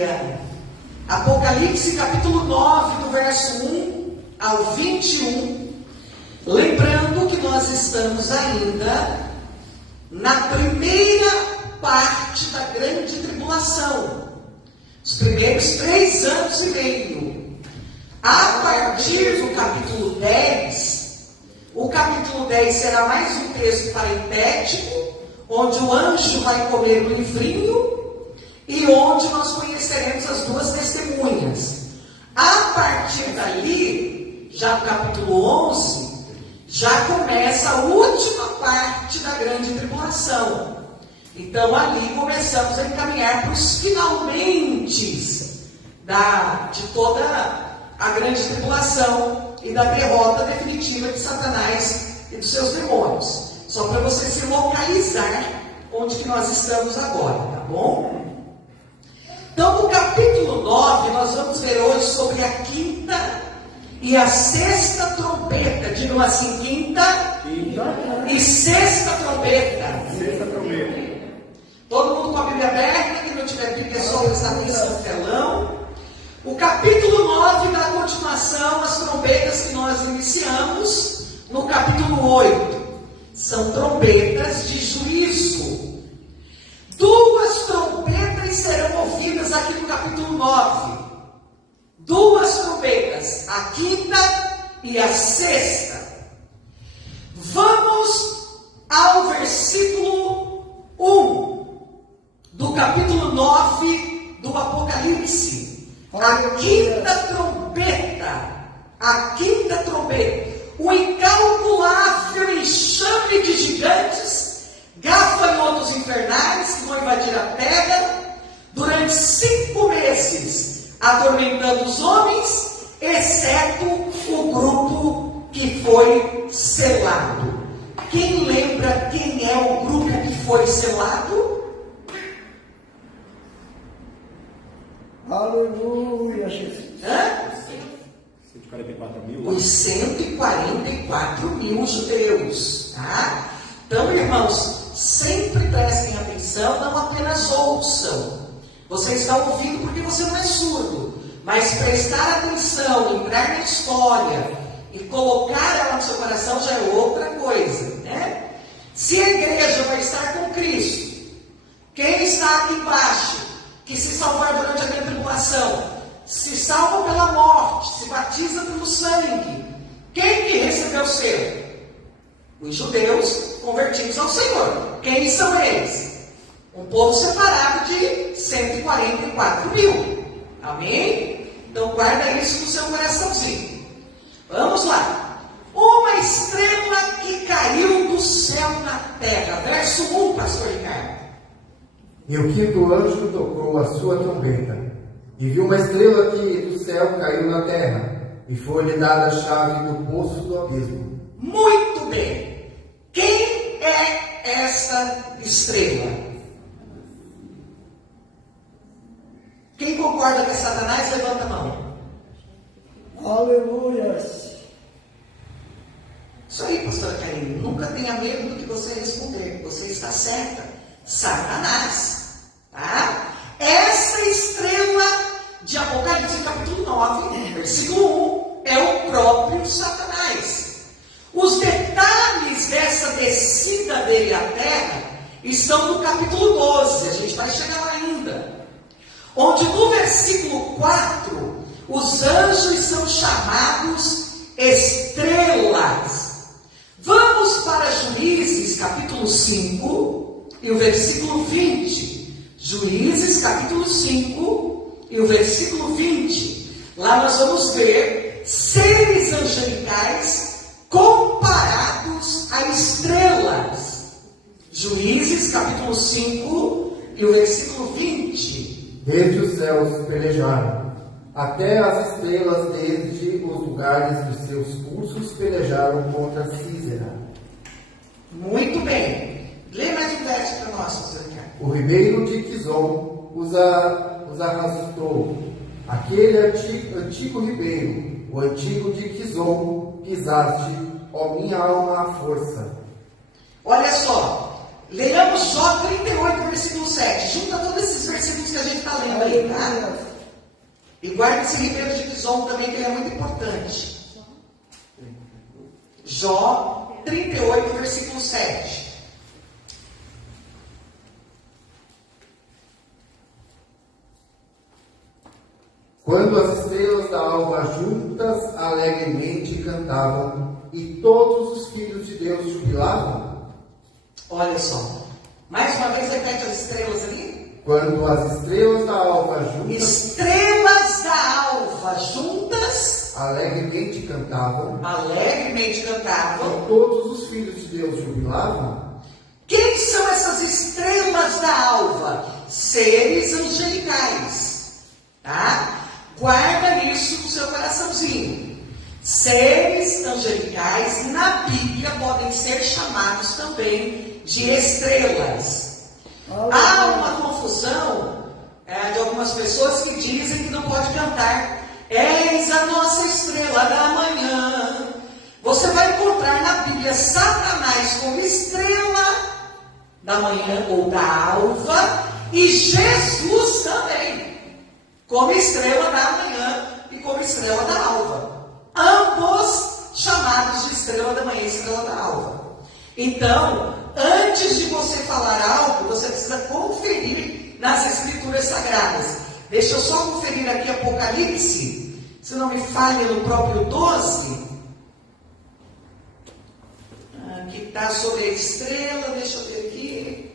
Aleluia! Apocalipse capítulo 9, do verso 1 ao 21. Lembrando que nós estamos ainda na primeira parte da grande tribulação. Os primeiros 3 anos e meio. A partir do capítulo 10, o capítulo 10 será mais um texto parentético, onde o anjo vai comer o livrinho e onde nós conheceremos as 2 testemunhas. A partir dali, já no capítulo 11, já começa a última parte da grande tribulação. Então ali começamos a encaminhar para os finalmente de toda a grande tribulação e da derrota definitiva de Satanás e dos seus demônios. Só para você se localizar onde que nós estamos agora, tá bom? Então no capítulo 9 nós vamos ver hoje sobre a 5ª e a 6ª trompeta. Digam assim, 5ª e 6ª trompeta. 6ª trompeta. Todo mundo com a Bíblia aberta, quem não tiver Bíblia é só prestar atenção no telão. O capítulo 9 dá continuação às trombetas que nós iniciamos no capítulo 8. São trombetas de juízo. 2 trombetas serão ouvidas aqui no capítulo 9. 2 trombetas, a 5ª e a 6ª. Vamos ao versículo 1 do capítulo 9 do Apocalipse. A 5ª trompeta, a 5ª trompeta, o incalculável enxame de gigantes, gafanhotos infernais que vão invadir a terra durante 5 meses, atormentando os homens, exceto o grupo que foi selado. Quem lembra quem é o grupo que foi selado? Aleluia, Jesus. 144 mil. Os 144 mil judeus. Tá? Então, irmãos, sempre prestem atenção, não apenas ouçam. Você está ouvindo porque você não é surdo, mas prestar atenção, lembrar na história e colocar ela no seu coração já é outra coisa, né? Se a igreja vai estar com Cristo, quem está aqui embaixo, que se salvar durante a grande tribulação, se salva pela morte, se batiza pelo sangue, quem que recebeu o selo? Os judeus convertidos ao Senhor. Quem são eles? Um povo separado de 144 mil. Amém? Então guarda isso no seu coraçãozinho. Vamos lá. Uma estrela que caiu do céu na terra. Verso 1, pastor Ricardo. E o 5º anjo tocou a sua trombeta, e viu uma estrela que do céu caiu na terra, e foi-lhe dada a chave do poço do abismo. Muito bem. Quem é essa estrela? Quem concorda que é Satanás, levanta a mão. Aleluia. Isso aí, pastor Karine. Nunca tenha medo do que você responder. Você está certa. Satanás. Tá? Essa estrela de Apocalipse, capítulo 9, versículo 1, é o próprio Satanás. Os detalhes dessa descida dele à terra estão no capítulo 12. A gente vai chegar lá ainda. Onde no versículo 4, os anjos são chamados estrelas. Vamos para Juízes, capítulo 5, e o versículo 20. Juízes, capítulo 5, e o versículo 20. Lá nós vamos ver seres angelicais comparados a estrelas. Juízes, capítulo 5, e o versículo 20. Desde os céus pelejaram, até as estrelas desde os lugares dos seus cursos pelejaram contra Císera. Muito bem. Lê mais um verso para nós, pastor Ricardo. O ribeiro de Quizon os arrastou. Aquele antigo ribeiro, o antigo de Quizon, pisaste, ó minha alma, à força. Olha só, Leiamos Jó 38, versículo 7. Junta todos esses versículos que a gente está lendo aí, tá? E guarda esse livro de Pison também, que ele é muito importante. Jó 38, versículo 7. Quando as estrelas da alva juntas alegremente cantavam e todos os filhos de Deus jubilavam. Olha só. Mais uma vez, repete as estrelas ali. Quando as estrelas da alva juntas Estrelas da alva juntas alegremente cantavam e todos os filhos de Deus jubilavam. quem são essas estrelas da alva? Seres angelicais. Tá? Guarda isso no seu coraçãozinho. Seres angelicais na Bíblia podem ser chamados também de estrelas. Há uma confusão de algumas pessoas que dizem que não pode cantar "Eis a nossa estrela da manhã". Você vai encontrar na Bíblia Satanás como estrela da manhã ou da alva e Jesus também como estrela da manhã e como estrela da alva. Ambos chamados de estrela da manhã e estrela da alva. Então, antes de você falar algo, você precisa conferir nas Escrituras Sagradas. Deixa eu só conferir aqui Apocalipse, se não me falha no próprio 12. Que está sobre a estrela, deixa eu ver aqui.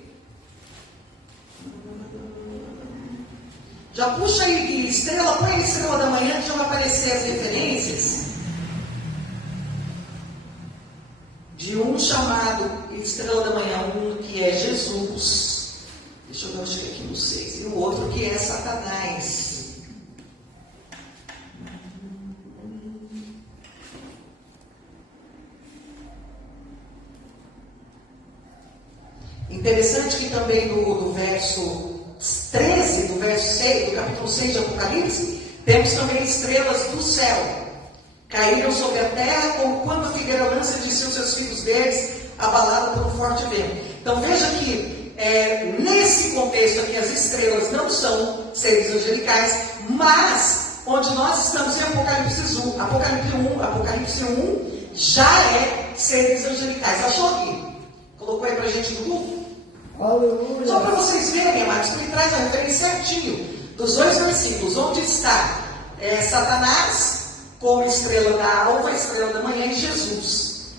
Já puxa aí que estrela, põe a estrela da manhã que já vai aparecer as referências. De um chamado estrela da manhã, um que é Jesus. Deixa eu ver onde é aqui no 6. E o outro que é Satanás. Interessante que também do verso 13, do verso 6, do capítulo 6 de Apocalipse, temos também estrelas do céu. Caíram sobre a terra como quando a figueira lança de seus filhos verdes, abalada por um forte vento. Então veja que nesse contexto aqui as estrelas não são seres angelicais, mas onde nós estamos em Apocalipse 1 já é seres angelicais. Achou aqui? Colocou aí pra gente no grupo? Aleluia. Só para vocês verem, amados, que ele traz a referência certinho dos dois versículos, onde está Satanás como estrela da alva, estrela da manhã e Jesus.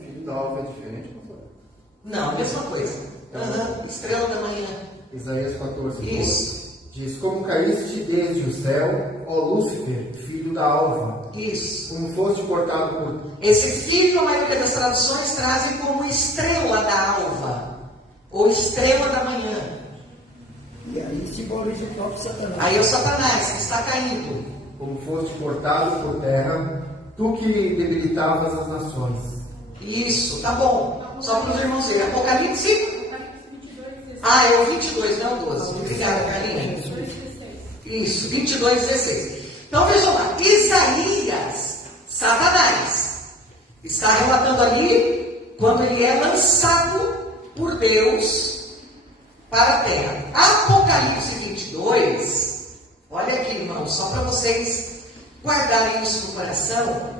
Filho da alva é diferente, pastor? Não, mesma coisa. Estrela da manhã. Isaías 14, 12. Isso. Diz: como caíste desde o céu, ó Lúcifer, filho da alva. Isso. Como foste cortado por... Esse filho, a maioria das traduções trazem como estrela da alva, ou estrela da manhã. E aí simboliza o próprio Satanás. Aí é o Satanás que está caindo. Como foste cortado por terra, tu que debilitavas as nações. Isso, tá bom. Só para os irmãos verem. Apocalipse. É o 22, não o 12. Obrigada, Karine. Isso, 22, 16. Então vejam lá. Isaías, Satanás, está relatando ali quando ele é lançado por Deus para a terra. Apocalipse 22, olha aqui, irmãos, só para vocês guardarem isso no coração,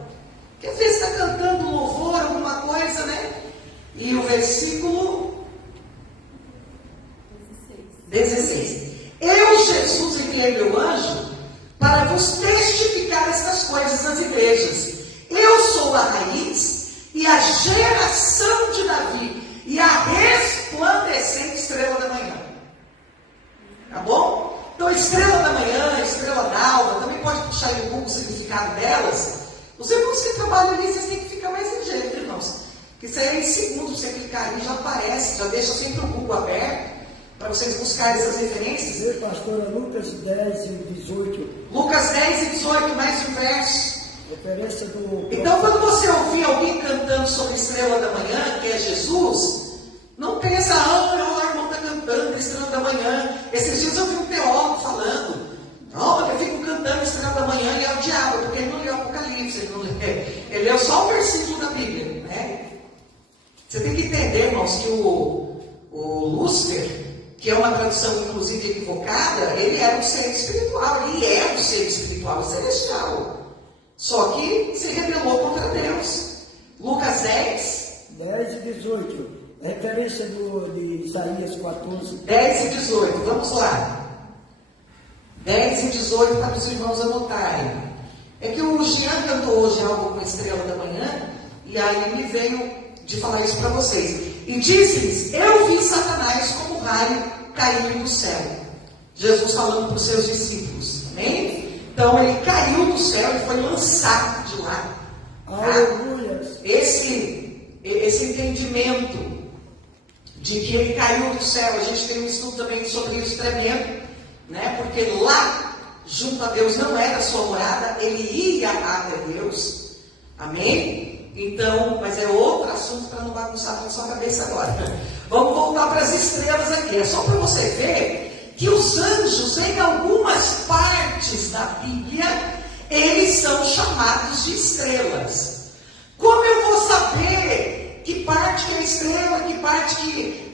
que às vezes está cantando louvor, alguma coisa, né? E o versículo 16. Eu, Jesus, enviei meu anjo para vos testificar estas coisas nas igrejas. Eu sou a raiz e a geração de Davi e a resplandecente estrela da manhã. Tá bom? Então, estrela da manhã, estrela da alva, também pode puxar aí um pouco o significado delas. Os irmãos que trabalham ali, vocês têm que ficar mais ligeiro, irmãos. Porque isso aí, em segundos, você clicar ali, já aparece, já deixa sempre o Google aberto, para vocês buscarem essas referências. Pastora, Lucas 10 e 18. Lucas 10 e 18, mais um verso. Referência do... Então, quando você ouvir alguém cantando sobre a estrela da manhã, que é Jesus, não pensa, o irmão está cantando a estrela da manhã. Esses dias eu vi um teólogo falando Você tem que entender, irmãos, que o Lúcifer, que é uma tradução inclusive equivocada, ele era um ser espiritual, ele é um ser espiritual, celestial. Só que se rebelou contra Deus. Lucas 10 e 18. Referência de Isaías 14. 10 e 18, vamos lá. 10 e 18 para os irmãos anotarem. É que o Jean cantou hoje algo com a estrela da manhã, e aí me veio de falar isso para vocês. E disse-lhes: eu vi Satanás como raio caindo do céu. Jesus falando para os seus discípulos. Amém? Então ele caiu do céu e foi lançado de lá. Aleluia. Esse entendimento de que ele caiu do céu, a gente tem um estudo também sobre isso tremendo, né? Porque lá, junto a Deus, não era a sua morada, ele ia até Deus. Amém? Então, mas é outro assunto para não bagunçar na sua cabeça agora. Vamos voltar para as estrelas aqui. É só para você ver que os anjos, em algumas partes da Bíblia, eles são chamados de estrelas. Como eu vou saber que parte que é estrela, que parte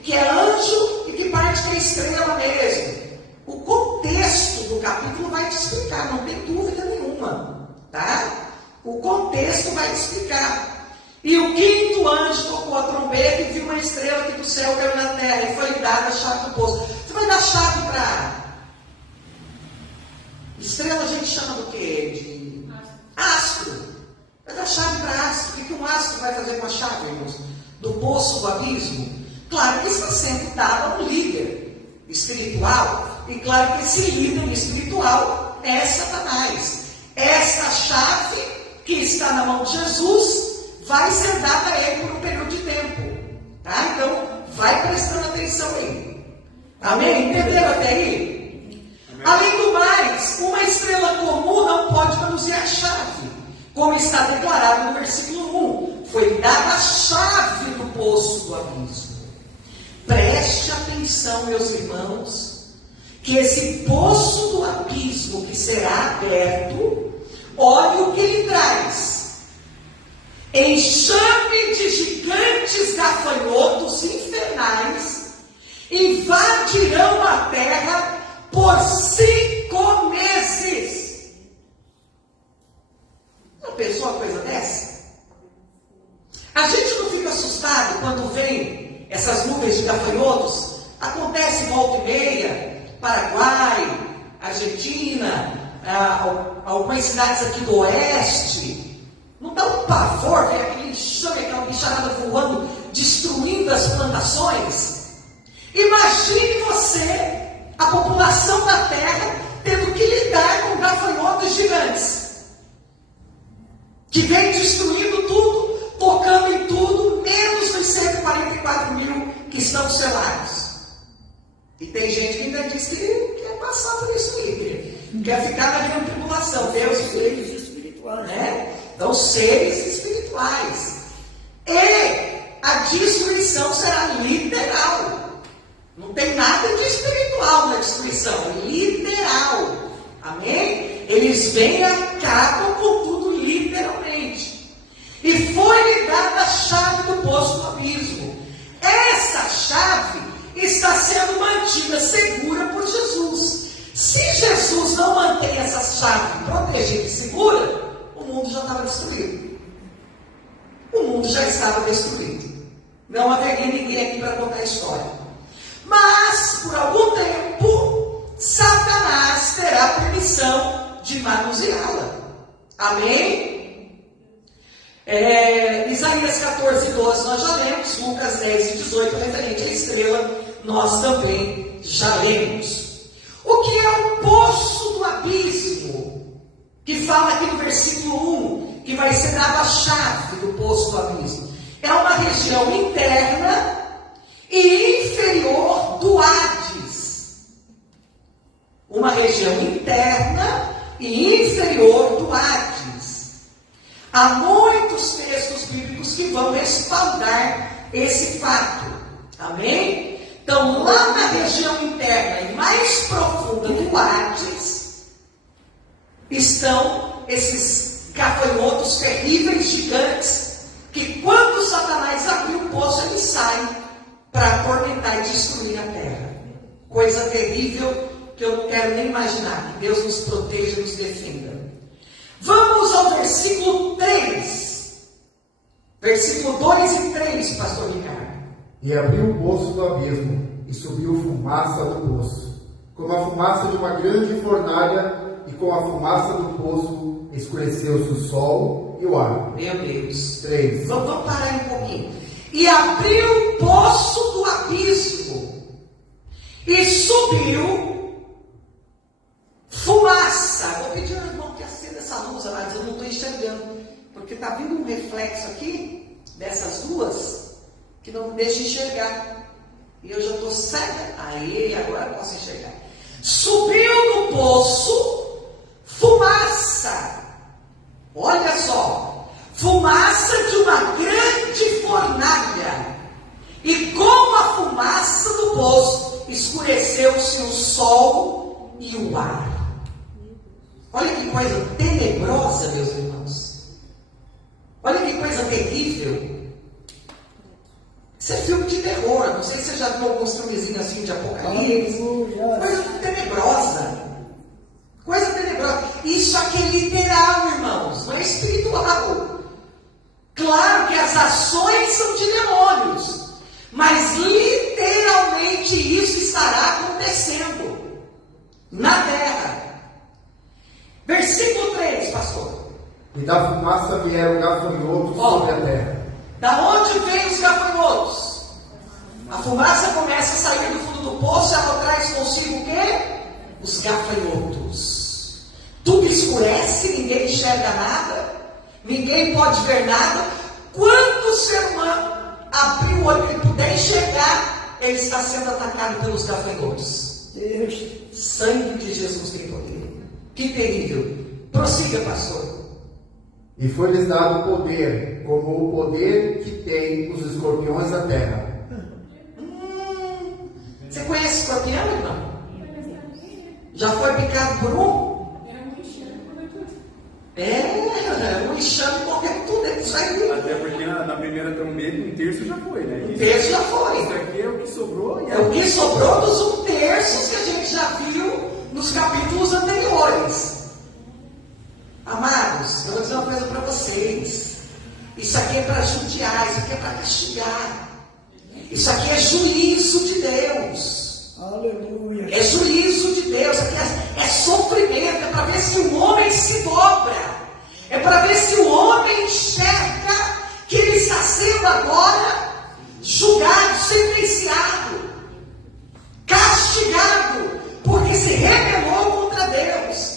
que é anjo e que parte que é estrela mesmo? O contexto do capítulo vai te explicar, não tem dúvida nenhuma, tá? O contexto vai te explicar. E o quinto anjo tocou a trombeta e viu uma estrela que do céu caiu na terra e foi dada a chave do poço. Você vai dar chave para... Estrela a gente chama do quê? De astro. Vai dar chave para astro. O que um astro vai fazer com a chave, irmãos? Do poço, do abismo? Claro que está sendo dado a um líder espiritual. E claro que esse líder espiritual é Satanás. Essa chave que está na mão de Jesus vai ser dada a ele por um período de tempo. Tá? Então, vai prestando atenção aí. Amém? Entenderam até aí? Amém. Além do mais, uma estrela comum não pode manusear a chave. Como está declarado no versículo 1. Foi dada a chave do poço do abismo. Preste atenção, meus irmãos, que esse poço do abismo que será aberto, olhe o que ele traz. Enxame de gigantes gafanhotos infernais invadirão a terra por 5 meses. Não pensou uma coisa dessa? A gente não fica assustado quando vem essas nuvens de gafanhotos? Acontece volta e meia, Paraguai, Argentina, algumas cidades aqui do oeste. Não dá um pavor ver aquele enxame, aquela bicharada voando, destruindo as plantações? Imagine você, a população da terra, tendo que lidar com gafanhotos gigantes, que vem destruindo tudo, tocando em tudo, menos os 144 mil que estão selados. E tem gente que ainda diz que quer passar por isso aí, quer ficar na grande tribulação. Deus Seres espirituais. né? Então, seres espirituais. E a destruição será literal. Não tem nada de espiritual na destruição, é literal. Amém? Eles vêm e acabam com tudo literalmente. E foi-lhe dada a chave do poço do abismo. Essa chave está sendo mantida segura por Jesus. Se Jesus não mantém essa chave protegida e segura, o mundo já estava destruído. O mundo já estava destruído. Não haveria ninguém aqui para contar a história. Mas, por algum tempo, Satanás terá permissão de manuseá-la. Amém? Isaías 14, 12 nós já lemos. Lucas 10 e 18, referente à estrela, nós também já lemos. O que é o poço do abismo? Que fala aqui no versículo 1, que vai ser dada a chave do poço do abismo. É uma região interna e inferior do Hades. Uma região interna e inferior do Hades. Há muitos textos bíblicos que vão respaldar esse fato. Amém? Então, lá na região interna e mais profunda do Hades, estão esses gafanhotos terríveis, gigantes, que quando Satanás abriu poço, ele sai para atormentar e destruir a terra. Coisa terrível que eu não quero nem imaginar. Que Deus nos proteja e nos defenda. Vamos ao versículo 3. Versículo 2 e 3, pastor Ricardo. E abriu o poço do abismo, e subiu fumaça do poço, como a fumaça de uma grande fornalha, e com a fumaça do poço escureceu-se o sol e o ar. Meu Deus. 3. Vamos parar um pouquinho. E abriu o poço do abismo, e subiu fumaça. Vou pedir ao irmão que acenda essa luz, mas eu não estou enxergando, porque está vindo um reflexo aqui, dessas duas, que não me deixa enxergar. E eu já estou cega. Aí, agora eu posso enxergar. Subiu no poço fumaça. Olha só. Fumaça de uma grande fornalha. E com a fumaça do poço, escureceu-se o sol e o ar. Olha que coisa tenebrosa, meus irmãos. Olha que coisa terrível. Isso é filme de terror. Não sei se você já viu alguns filmezinhos assim de apocalipse. Coisa tenebrosa. Coisa tenebrosa. Isso aqui é literal, irmãos. Não é espiritual. Claro que as ações são de demônios. Mas literalmente isso estará acontecendo na terra. Versículo 3, pastor. E da fumaça vieram gafanhotos sobre a terra. Da onde vêm os gafanhotos? A fumaça começa a sair do fundo do poço e ela traz consigo o quê? Os gafanhotos. Tudo escurece, ninguém enxerga nada, ninguém pode ver nada. Quando o ser humano abrir o olho e puder enxergar, ele está sendo atacado pelos gafanhotos. Deus. Sangue de Jesus tem poder. Que terrível. Prossiga, pastor. E foi-lhes dado poder, como o poder que tem os escorpiões da terra. Você conhece escorpião, irmão? Já foi picado por um? Um enxame comeu tudo, é isso aí. Até porque na primeira trombeta, 1/3 já foi, né? Um terço já foi. Isso aqui é o que sobrou. É o que sobrou dos 1/3 que a gente já viu nos capítulos anteriores. Amados, eu vou dizer uma coisa para vocês. Isso aqui é para judiar, isso aqui é para castigar. Isso aqui é juízo de Deus. Aleluia. É juízo de Deus. Isso aqui é sofrimento. É para ver se o homem se dobra. É para ver se o homem enxerga que ele está sendo agora julgado, sentenciado, castigado, porque se rebelou contra Deus.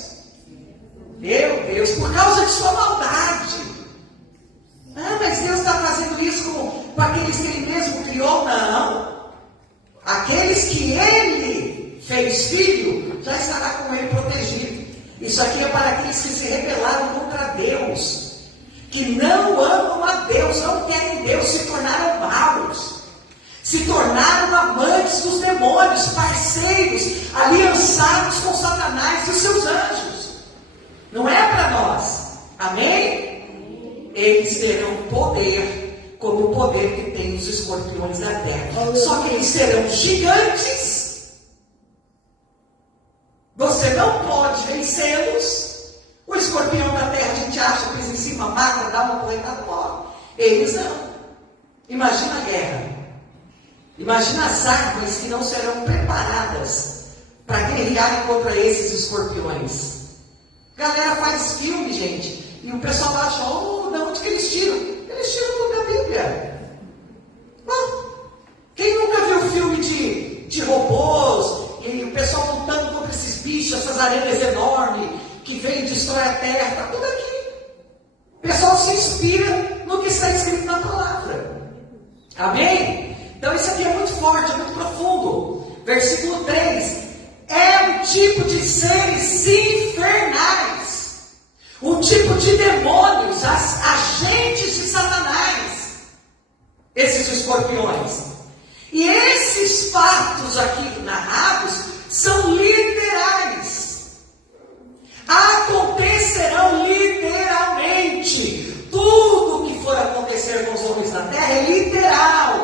Meu Deus, por causa de sua maldade. Mas Deus está fazendo isso com aqueles que Ele mesmo criou? Não. Aqueles que Ele fez filho, já estará com Ele protegido. Isso aqui é para aqueles que se rebelaram contra Deus, que não amam a Deus, não querem Deus, se tornaram maus, se tornaram amantes dos demônios, parceiros, aliançados com Satanás e os seus anjos. Não é para nós. Amém? Eles terão poder, como o poder que tem os escorpiões da terra. Só que eles serão gigantes. Você não pode vencê-los. O escorpião da terra, a gente acha, pisa em cima, mata, dá uma porretada, morre. Eles não. Imagina a guerra. Imagina as armas que não serão preparadas para guerrear contra esses escorpiões. A galera faz filme, gente, e o pessoal acha, de onde que eles tiram? Eles tiram tudo da Bíblia. Quem nunca viu filme de robôs, e o pessoal lutando contra esses bichos, essas aranhas enormes, que vêm e destrói a terra, está tudo aqui. O pessoal se inspira no que está escrito na palavra. Amém? Então isso aqui é muito forte, é muito profundo. Versículo 3. É um tipo de seres infernais, um tipo de demônios, agentes de Satanás, esses escorpiões. E esses fatos aqui narrados são literais, acontecerão literalmente. Tudo que for acontecer com os homens na terra é literal.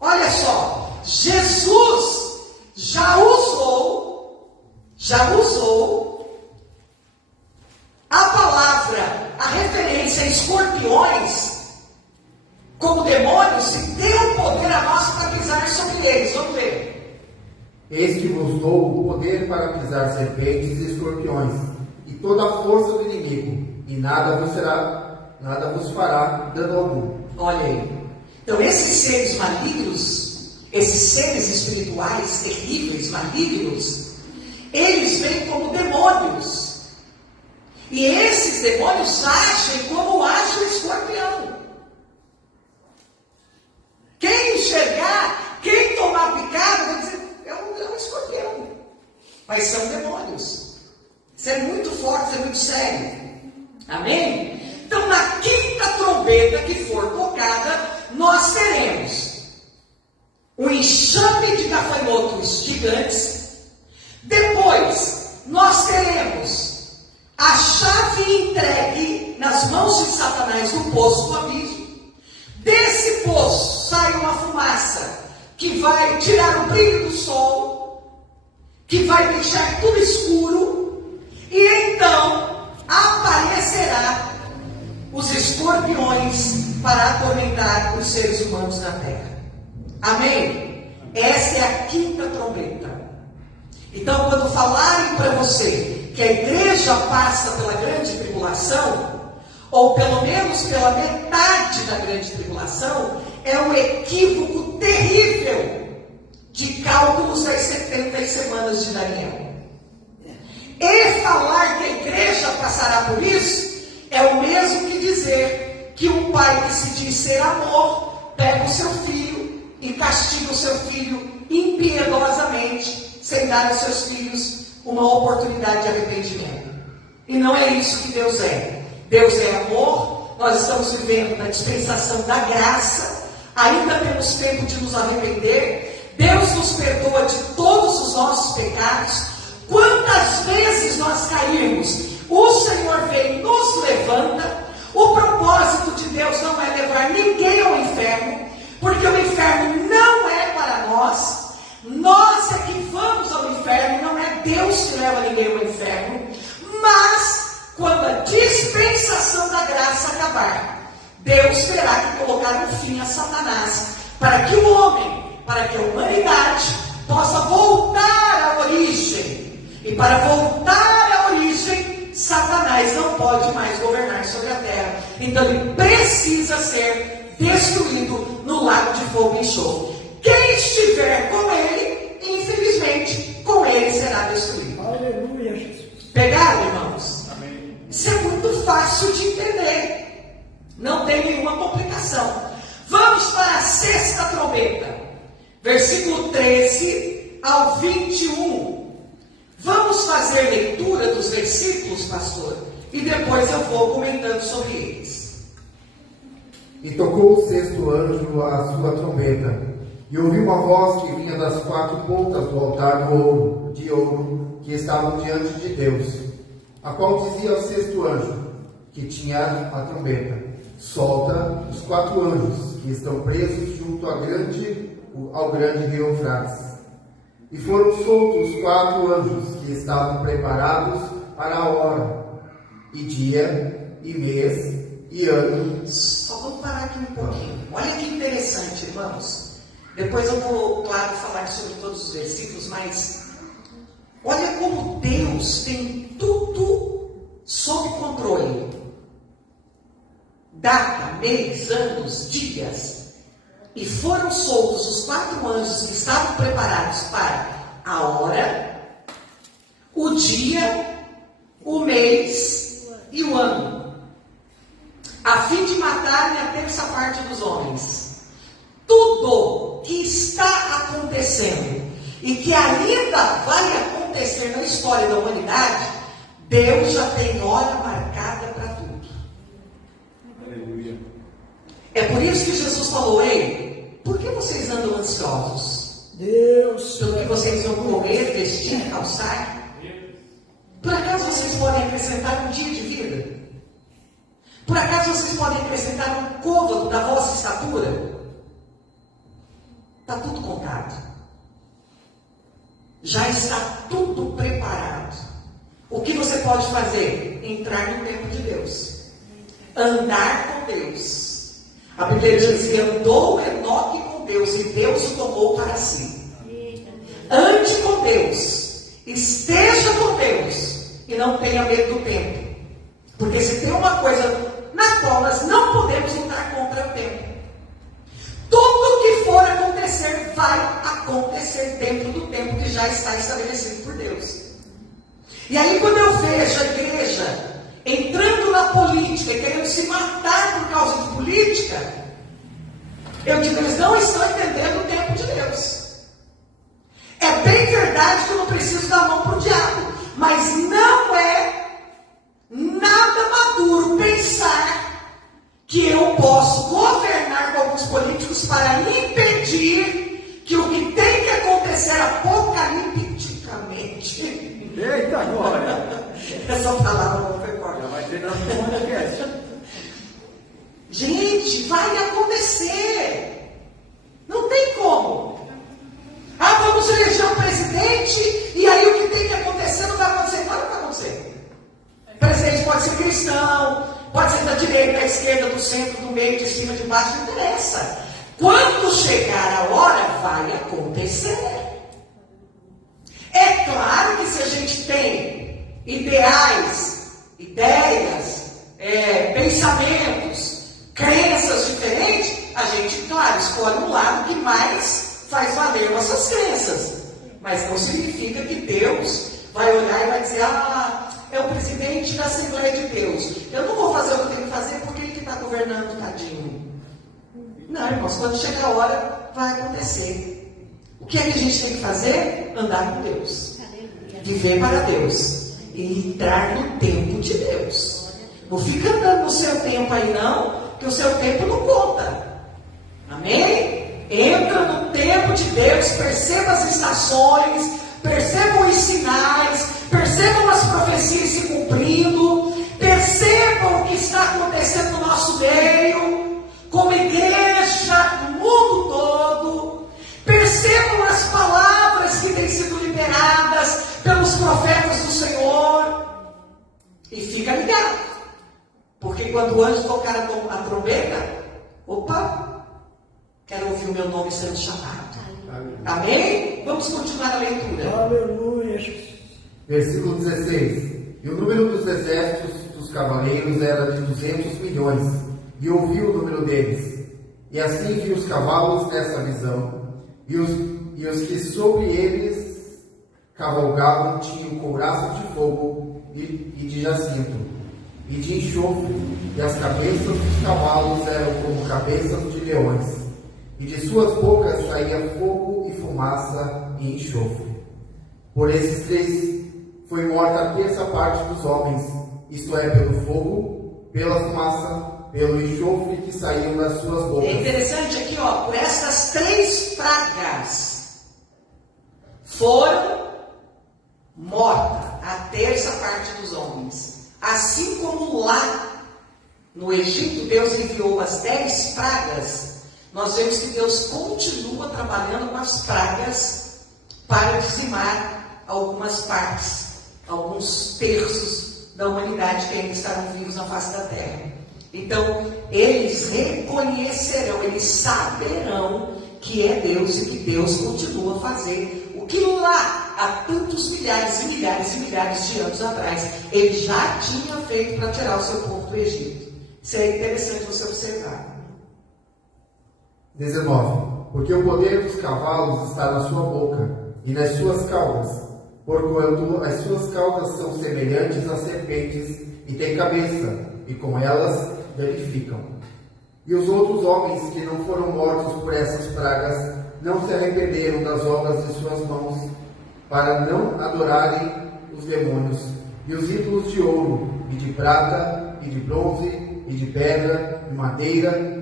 Olha só, Jesus já usou a palavra, a referência a escorpiões, como demônios, e deu poder a nós para pisar sobre eles. Vamos ver. Eis que vos dou o poder para pisar serpentes e escorpiões, e toda a força do inimigo, e nada vos fará dano algum. Olha aí. Então esses seres malignos, esses seres espirituais terríveis, malignos, eles vêm como demônios. E esses demônios agem como age o escorpião. Quem enxergar, quem tomar picada, vai dizer, é um escorpião. Mas são demônios. Isso é muito forte, isso é muito sério. Amém? Então, na quinta trombeta que for tocada, nós teremos um enxame de gafanhotos gigantes. Depois, nós teremos a chave entregue nas mãos de Satanás no poço do abismo. Desse poço sai uma fumaça que vai tirar o brilho do sol, que vai deixar tudo escuro, e então aparecerá os escorpiões para atormentar os seres humanos na terra. Amém? Essa é a quinta trombeta. Então, quando falarem para você que a igreja passa pela grande tribulação, ou pelo menos pela metade da grande tribulação, é um equívoco terrível de cálculos das 70 semanas de Daniel. E falar que a igreja passará por isso é o mesmo que dizer que um pai que se diz ser amor pega o seu filho e castiga o seu filho impiedosamente, sem dar aos seus filhos uma oportunidade de arrependimento. E não é isso que Deus é. Deus é amor, nós estamos vivendo na dispensação da graça, ainda temos tempo de nos arrepender, Deus nos perdoa de todos os nossos pecados. Quantas vezes nós caímos, o Senhor vem e nos levanta. O propósito de Deus não é levar ninguém ao inferno, porque o inferno não é para nós. Nós é que vamos ao inferno, não é Deus que leva ninguém ao inferno. Mas, quando a dispensação da graça acabar, Deus terá que colocar um fim a Satanás, para que o homem, para que a humanidade possa voltar à origem. E para voltar à origem, Satanás não pode mais governar sobre a terra. Então ele precisa ser destruído no lago de fogo e enxofre. Quem estiver com ele, infelizmente, com ele será destruído. Aleluia, Jesus. Pegaram, irmãos? Amém. Isso é muito fácil de entender. Não tem nenhuma complicação. Vamos para a sexta trombeta. Versículo 13 ao 21. Vamos fazer leitura dos versículos, pastor, e depois eu vou comentando sobre eles. E tocou o sexto anjo a sua trombeta, e ouviu uma voz que vinha das quatro pontas do altar de ouro, que estavam diante de Deus, a qual dizia ao sexto anjo, que tinha a trombeta: solta os quatro anjos que estão presos junto ao grande rio Eufrates. E foram soltos os quatro anjos que estavam preparados para a hora, e dia, e mês, e ano. Só vamos parar aqui um pouquinho. Olha que interessante, irmãos. Depois eu vou, claro, falar sobre todos os versículos, mas olha como Deus tem tudo sob controle. Data, mês, anos, dias. E foram soltos os quatro anjos que estavam preparados para a hora, o dia, o mês e o ano, a fim de matarem a terça parte dos homens. Tudo que está acontecendo e que ainda vai acontecer na história da humanidade, Deus já tem hora marcada para tudo. Aleluia. É por isso que Jesus falou: ei, por que vocês andam ansiosos? Deus. Pelo que vocês vão comer, vestir, calçar? Por acaso vocês podem acrescentar um dia de vida? Por acaso vocês podem acrescentar um côvado da vossa estatura? Está tudo contado. Já está tudo preparado. O que você pode fazer? Entrar no tempo de Deus. Andar com Deus. A Bíblia diz que andou Enoque com Deus e Deus o tomou para si. Ande com Deus. Esteja com Deus. E não tenha medo do tempo. Porque se tem uma coisa na qual nós não podemos lutar contra o tempo. Tudo que for acontecer, vai acontecer dentro do tempo que já está estabelecido por Deus. E aí quando eu vejo a igreja entrando na política e querendo se matar por causa de política, eu digo, eles não estão entendendo o tempo de Deus. É bem verdade que eu não preciso dar a mão para o diabo, mas não é nada maduro pensar que eu posso governar com alguns políticos para impedir que o que tem que acontecer apocalipticamente. Eita glória! Essa palavra não foi forte. Já vai ter na podcast. Gente, vai acontecer. Não tem como. Ah, vamos eleger um presidente e aí o que tem que acontecer não vai acontecer. Claro que vai acontecer. O presidente pode ser cristão, pode ser da direita, da esquerda, do centro, do meio, de cima, de baixo, não interessa. Quando chegar a hora, vai acontecer. É claro que se a gente tem ideais, ideias, pensamentos, crenças diferentes, a gente, claro, escolhe um lado que mais faz valer nossas crenças. Mas não significa que Deus vai olhar e vai dizer, é o presidente da Assembleia de Deus. Eu não vou fazer o que eu tenho que fazer porque ele que está governando, tadinho. Não, irmãos, quando chegar a hora, vai acontecer. O que é que a gente tem que fazer? Andar com Deus. Viver para Deus. E entrar no tempo de Deus. Não fica andando no seu tempo aí não, que o seu tempo não conta. Amém? Entra no tempo de Deus, perceba as estações, percebam os sinais, percebam as profecias se cumprindo, percebam o que está acontecendo no nosso meio, como igreja, no mundo todo, percebam as palavras que têm sido liberadas pelos profetas do Senhor, e fica ligado, porque quando o anjo tocar a trombeta, opa, quero ouvir o meu nome sendo chamado. Amém? Vamos continuar a leitura. Aleluia. Versículo 16. E o número dos exércitos dos cavaleiros era de 200 milhões, e ouvi o número deles. E assim vi os cavalos nessa visão, e os que sobre eles cavalgavam tinham couraças de fogo e de jacinto, e de enxofre, e as cabeças dos cavalos eram como cabeças de leões, e de suas bocas saía fogo e fumaça e enxofre. Por esses três foi morta a terça parte dos homens, isto é, pelo fogo, pela fumaça, pelo enxofre que saíam das suas bocas. É interessante aqui, por essas três pragas foram morta a terça parte dos homens. Assim como lá no Egito Deus enviou as 10 pragas, nós vemos que Deus continua trabalhando com as pragas para dizimar algumas partes, alguns terços da humanidade que ainda estarão vivos na face da terra. Então, eles reconhecerão, eles saberão que é Deus e que Deus continua a fazer o que lá, há tantos milhares e milhares e milhares de anos atrás, ele já tinha feito para tirar o seu povo do Egito. Isso é interessante você observar. 19. Porque o poder dos cavalos está na sua boca e nas suas caudas, porquanto as suas caudas são semelhantes a serpentes e têm cabeça, e com elas danificam. E os outros homens que não foram mortos por essas pragas não se arrependeram das obras de suas mãos, para não adorarem os demônios e os ídolos de ouro, e de prata, e de bronze, e de pedra, e madeira,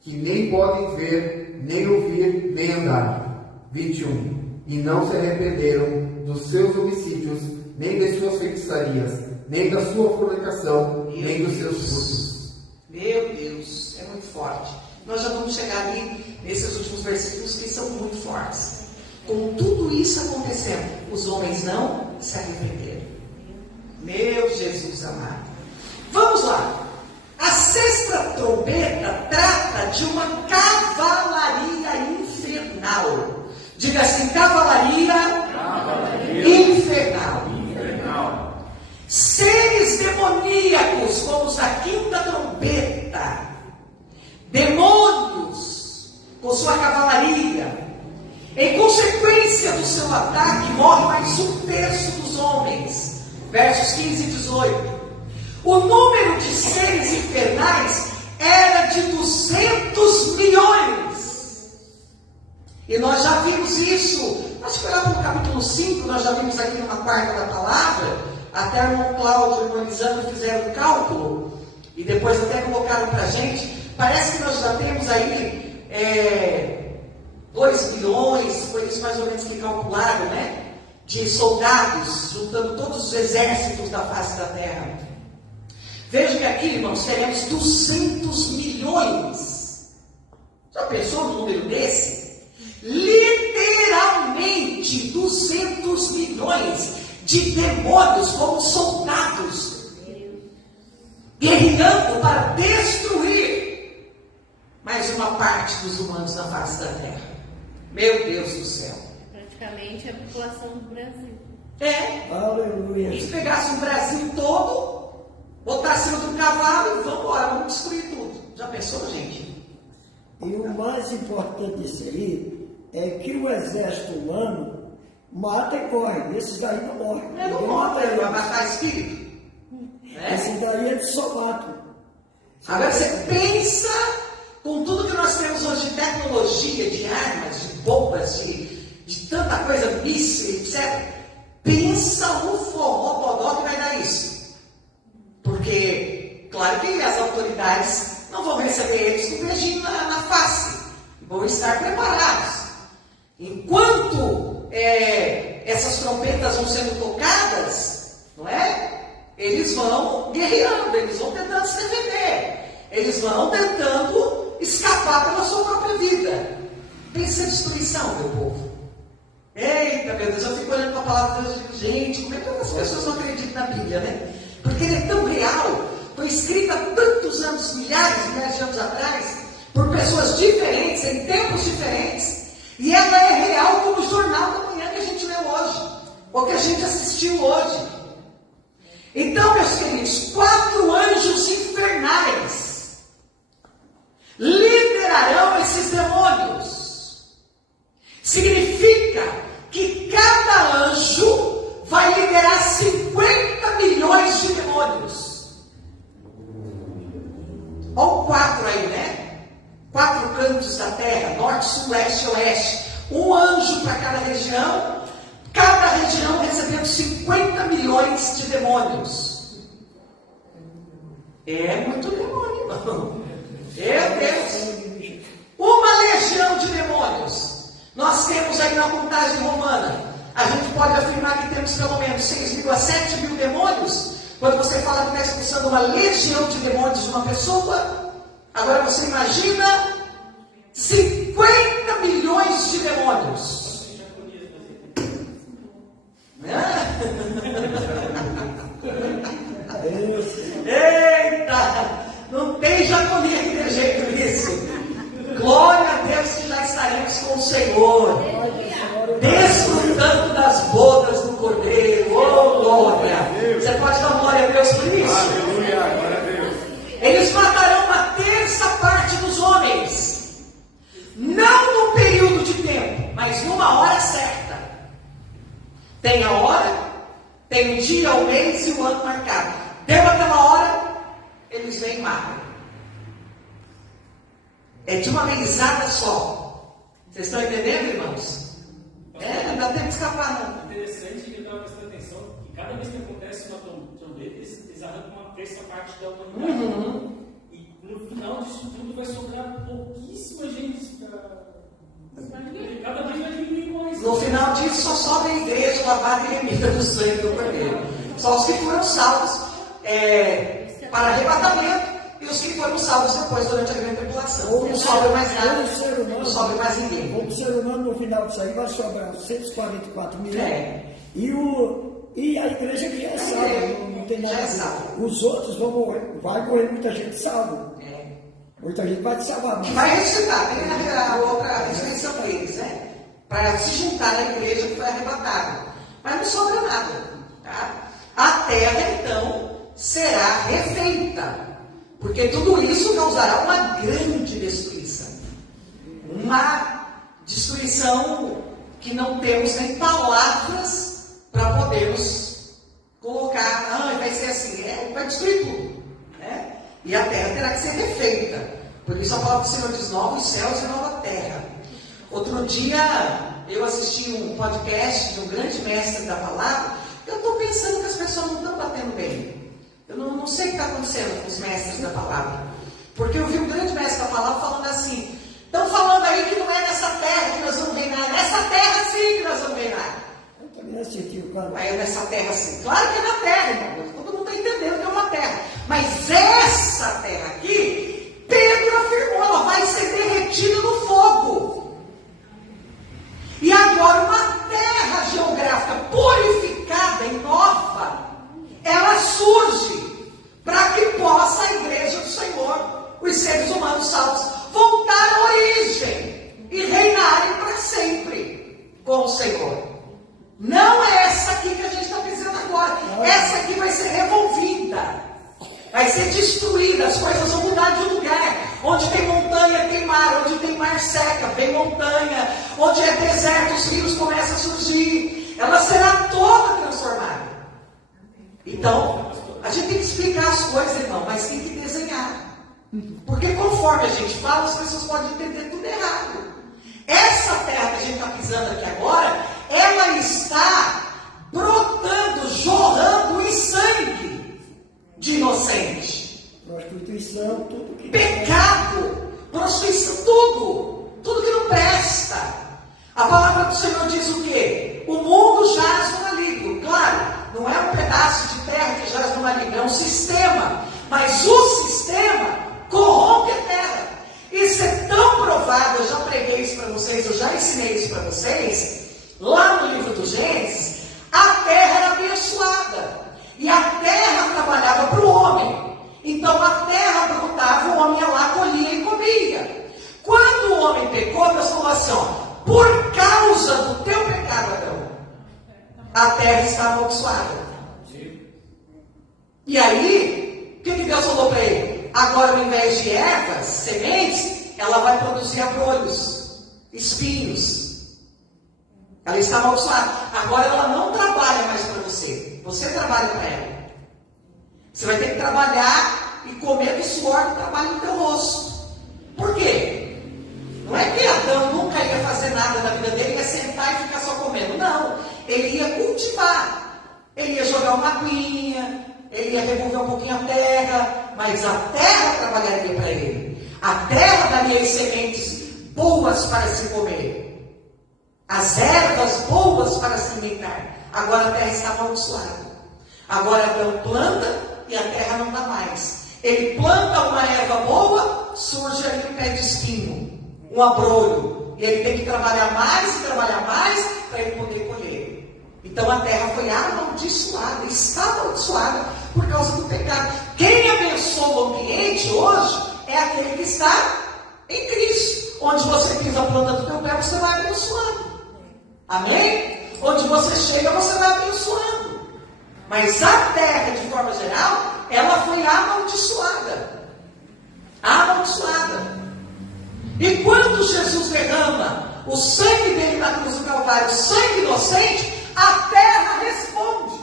que nem podem ver, nem ouvir, nem andar. 21. E não se arrependeram dos seus homicídios, nem das suas feitiçarias, nem da sua fornicação, nem dos seus furtos. Meu Deus, é muito forte. Nós já vamos chegar ali nesses últimos versículos que são muito fortes. Com tudo isso acontecendo, os homens não se arrependeram. Meu Jesus amado. Vamos lá. A sexta trombeta trata de uma cavalaria infernal. Diga assim, cavalaria infernal. Seres demoníacos, como os da quinta trombeta. Demônios, com sua cavalaria. Em consequência do seu ataque, morre mais 1/3 dos homens. Versos 15 e 18. O número de seres infernais era de 200 milhões. E nós já vimos isso. Acho que foi lá no capítulo 5, nós já vimos aqui numa quarta da palavra. Até o irmão Cláudio e o irmão Elisandro fizeram o cálculo. E depois até colocaram para a gente. Parece que nós já temos aí 2 milhões, foi isso mais ou menos que calcularam, né? De soldados, juntando todos os exércitos da face da terra. Veja que aqui, irmãos, teremos 200 milhões. Já pensou no número desse? Literalmente 200 milhões de demônios como soldados, guerreando para destruir mais uma parte dos humanos da face da terra. Meu Deus do céu. Praticamente a população do Brasil. Aleluia. Se pegasse o Brasil todo, botasse em cima do cavalo e vamos embora, vamos destruir tudo. Já pensou, gente? E o mais importante disso aí é que o exército humano mata e corre. Esses daí não morrem. Não mata, ele vai matar espírito. Esses daí eles só matam. Agora você pensa com tudo que nós temos hoje de tecnologia, de armas, de bombas, de tanta coisa, míssil, etc. Pensa no forró-bodó que vai dar isso. Porque, claro que as autoridades não vão receber eles com um beijinho na face. Vão estar preparados. Enquanto essas trompetas vão sendo tocadas, não é? Eles vão guerreando, eles vão tentando se defender. Eles vão tentando escapar pela sua própria vida. Pensa em destruição, meu povo. Eita, meu Deus, eu fico olhando para a palavra de Deus e digo, gente, como é que as pessoas não acreditam na Bíblia, né? Porque ela é tão real, foi escrita há tantos anos, milhares de anos atrás, por pessoas diferentes, em tempos diferentes, e ela é real como o jornal da manhã que a gente lê hoje, ou que a gente assistiu hoje. Então, meus queridos, 4 anjos infernais liderarão esses demônios. Significa que cada anjo vai liderar 50 milhões de demônios. Olha o 4 aí, né? 4 cantos da terra, norte, sul, leste e oeste. Um anjo para cada região recebendo 50 milhões de demônios. É muito demônio, irmão. Meu Deus. Uma legião de demônios. Nós temos aí na contagem romana, a gente pode afirmar que temos pelo menos 6,7 mil demônios. Quando você fala que está expulsando uma legião de demônios de uma pessoa, agora você imagina 50 milhões de demônios. Eita! Não tem jaconia que dê jeito nisso. Glória a Deus que já estaremos com o Senhor, desfrutando das bodas do Cordeiro. Oh, glória! Você pode dar glória a Deus por isso? Aleluia, glória a Deus. Eles matarão 1/3 parte dos homens. Não num período de tempo, mas numa hora certa. Tem a hora, tem o dia, o mês e o ano marcado. Deu aquela hora, eles vêm e matam. É de uma vezada só. Vocês estão entendendo, irmãos? Não dá tempo de escapar, não. Interessante que eu estava prestando atenção que cada vez que acontece uma trombeta, eles arrancam 1/3 parte da humanidade. E no final disso tudo vai sobrar pouquíssima gente para. Cada vez vai diminuir mais. No final disso, só sobra a igreja lavada e remida do sangue do Cordeiro. Só os que foram salvos para arrebatamento. e os que foram salvos depois durante a grande tribulação. Ou Não sobra mais nada, ou o ser humano, não sobra mais ninguém. Como o ser humano no final disso aí vai sobrar 144 milhões. É. E a igreja que já é salva, não tem nada Já é a ver. salva. Os outros vão morrer, vai morrer muita gente salva. Muita gente vai te salvar. Que vai ressuscitar, tem a outra ressurreição deles, né? Para se juntar à igreja que foi arrebatada. Mas não sobra nada. Tá? A terra, então, será refeita. Porque tudo isso causará uma grande destruição. Uma destruição que não temos nem palavras para podermos colocar. Vai ser assim, vai destruir tudo. Né? E a terra terá que ser refeita. Por isso a palavra do Senhor diz: novos céus e nova terra. Outro dia eu assisti um podcast de um grande mestre da palavra. Eu estou pensando que as pessoas não estão batendo bem. Eu não sei o que está acontecendo com os mestres da palavra. Porque eu vi um grande mestre da palavra falando assim: estão falando aí que não é nessa terra que nós vamos reinar. É nessa terra sim que nós vamos reinar. Eu também assisti o canal. É nessa terra sim. Claro que é na terra, irmão. Todo mundo está entendendo que é uma terra. Mas essa terra aqui, Pedro afirmou, ela vai ser derretida no fogo. E agora uma terra geográfica purificada e nova, ela surge para que possa a igreja do Senhor, os seres humanos salvos, voltar à origem e reinarem para sempre com o Senhor. Não é essa aqui que a gente está pensando agora. Essa aqui vai ser revolvida. Vai ser destruída, as coisas vão mudar de lugar. Onde tem montanha, tem mar. Onde tem mar, seca, vem montanha. Onde é deserto, os rios começam a surgir. Ela será toda transformada. Então, a gente tem que explicar as coisas, irmão, mas tem que desenhar. Porque conforme a gente fala, as pessoas podem entender tudo errado. Essa terra que a gente está pisando aqui agora, ela está brotando, jorrando em sangue de inocente. Prostituição, tudo que... Pecado, prostituição, tudo que não presta. A palavra do Senhor diz o quê? O mundo jaz no maligno. Claro, não é um pedaço de terra que jaz no maligno, é um sistema. Mas o sistema corrompe a terra. Isso é tão provado, eu já preguei isso para vocês, eu já ensinei isso para vocês. Lá no livro do Gênesis, a terra era abençoada. E a terra trabalhava para o homem. Então a terra brotava, o homem ia lá, colhia e comia. Quando o homem pecou, Deus falou assim: por causa do teu pecado, Adão, a terra está amaldiçoada. E aí, o que Deus falou para ele? Agora, ao invés de ervas, sementes, ela vai produzir abrolhos, espinhos. Ela está amaldiçoada. Agora ela não trabalha mais para você. Você trabalha para ela. Você vai ter que trabalhar e comer do suor do trabalho do teu rosto. Por quê? Não é que Adão nunca ia fazer nada na vida dele, ia sentar e ficar só comendo. Não. Ele ia cultivar. Ele ia jogar uma aguinha, ele ia remover um pouquinho a terra, mas a terra trabalharia para ele. A terra daria as sementes boas para se comer. As ervas boas para se alimentar. Agora a terra está amaldiçoada. Agora Adão planta e a terra não dá mais. Ele planta uma erva boa, surge ali um pé de espinho, um abrolho. E ele tem que trabalhar mais para ele poder colher. Então a terra foi amaldiçoada, está amaldiçoada por causa do pecado. Quem abençoa o ambiente hoje é aquele que está em Cristo. Onde você pisa a planta do teu pé, você vai abençoando. Amém? Onde você chega, você vai abençoando. Mas a terra, de forma geral, ela foi amaldiçoada. Amaldiçoada. E quando Jesus derrama o sangue dele na cruz do Calvário, o sangue inocente, a terra responde.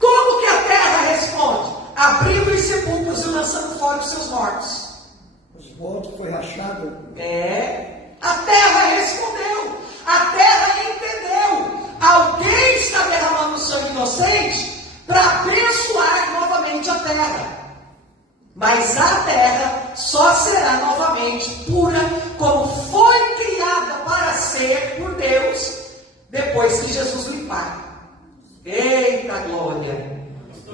Como que a terra responde? Abrindo os sepulcros e lançando fora os seus mortos. Os mortos foi rachado. A terra respondeu. A terra entendeu. Alguém está derramando sangue inocente para abençoar novamente a terra. Mas a terra só será novamente pura, como foi criada para ser por Deus, depois que Jesus limpar. Eita glória!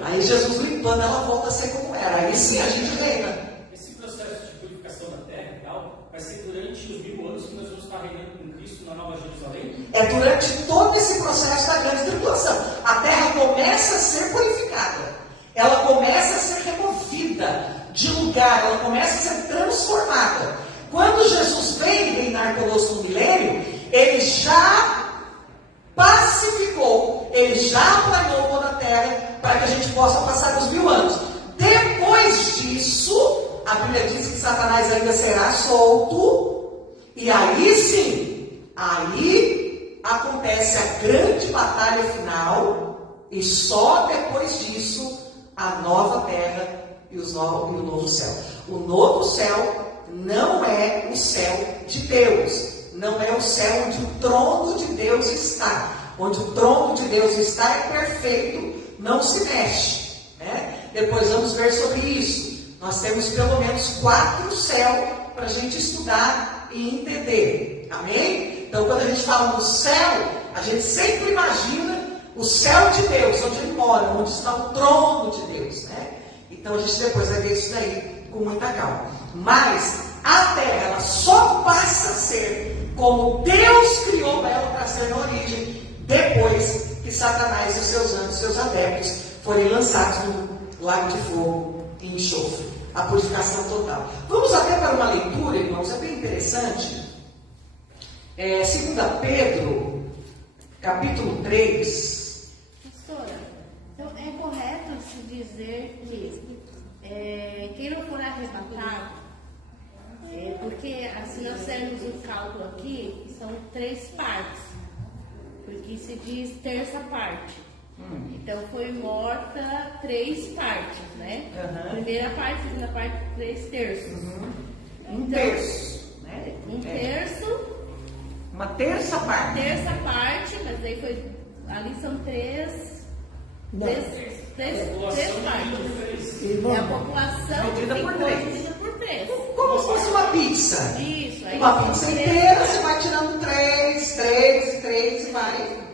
Aí Jesus limpando, ela volta a ser como era. Aí sim a gente reina. Esse processo de purificação da terra e tal, vai ser durante os 1000 anos que nós vamos estar reinando com Cristo na Nova Jerusalém? É durante todo esse processo da grande tribulação. A terra começa a ser purificada. Ela começa a ser removida de lugar. Ela começa a ser transformada. Quando Jesus vem reinar conosco no milênio, ele já pacificou, ele já aplanou toda a terra para que a gente possa passar os 1000 anos. Depois disso, a Bíblia diz que Satanás ainda será solto, e aí sim, aí acontece a grande batalha final, e só depois disso a nova terra e o novo céu. O novo céu não é o céu de Deus. Não é o céu onde o trono de Deus está. Onde o trono de Deus está é perfeito, não se mexe. Né? Depois vamos ver sobre isso. Nós temos pelo menos 4 céus para a gente estudar e entender. Amém? Então quando a gente fala no céu, a gente sempre imagina o céu de Deus, onde ele mora, onde está o trono de Deus. Né? Então a gente depois vai ver isso daí com muita calma. Mas a terra, ela só passa a ser como Deus criou ela para ser na origem, depois que Satanás e seus anjos, seus adeptos, forem lançados no lago de fogo e enxofre. A purificação total. Vamos até para uma leitura, irmãos, é bem interessante. 2 Pedro, capítulo 3. Pastora, então é correto se dizer que quem não for arrebatado, porque assim nós temos um cálculo aqui, são 3 partes, porque se diz terça parte. Então foi morta 3 partes, né? Primeira parte, segunda parte, 3 terços. Um terço, né? Um terço. Uma terça parte. Terça parte, mas daí foi. Ali são 3 partes. Irmão, É a população Dividida por 3. dividida por 3. Como se fosse uma pizza. Isso, aí Uma são pizza 3. inteira, você vai tirando 3 e vai.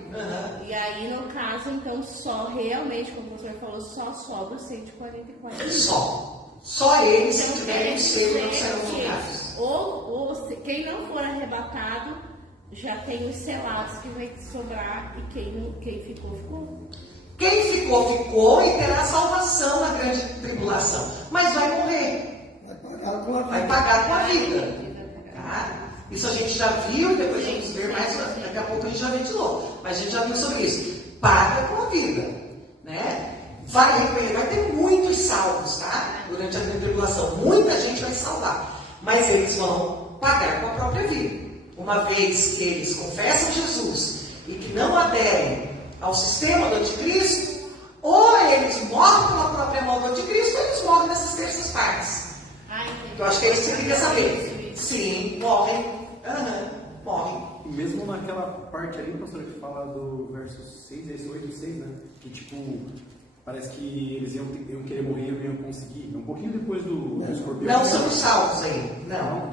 E aí, no caso, então, só realmente, como o professor falou, só sobra 144. Só eles que Então, tiverem quer selo não dizer serão que julgados. quem não for arrebatado, já tem os selados que vai sobrar, e quem ficou, ficou. Quem ficou, ficou e terá salvação na grande tribulação. Mas vai morrer. Vai pagar com a vida. Tá? Isso a gente já viu, depois vamos ver mais, daqui a pouco a gente já vê de novo. Mas a gente já viu sobre isso. Paga com a vida. Né? Vai ter muitos salvos, tá? Durante a grande tribulação. Muita gente vai salvar. Mas eles vão pagar com a própria vida. Uma vez que eles confessam Jesus e que não aderem ao sistema do anticristo, ou eles morrem pela própria mão do anticristo, ou eles morrem nessas terças partes. Eu acho que é isso que você queria saber. Sim, morrem. Morrem. E mesmo naquela parte ali, pastor, que fala do verso 6, esse 8 e 6, né? Que tipo, parece que eles iam querer morrer e não iam conseguir. Um pouquinho depois do escorpião. Não somos salvos aí. Não.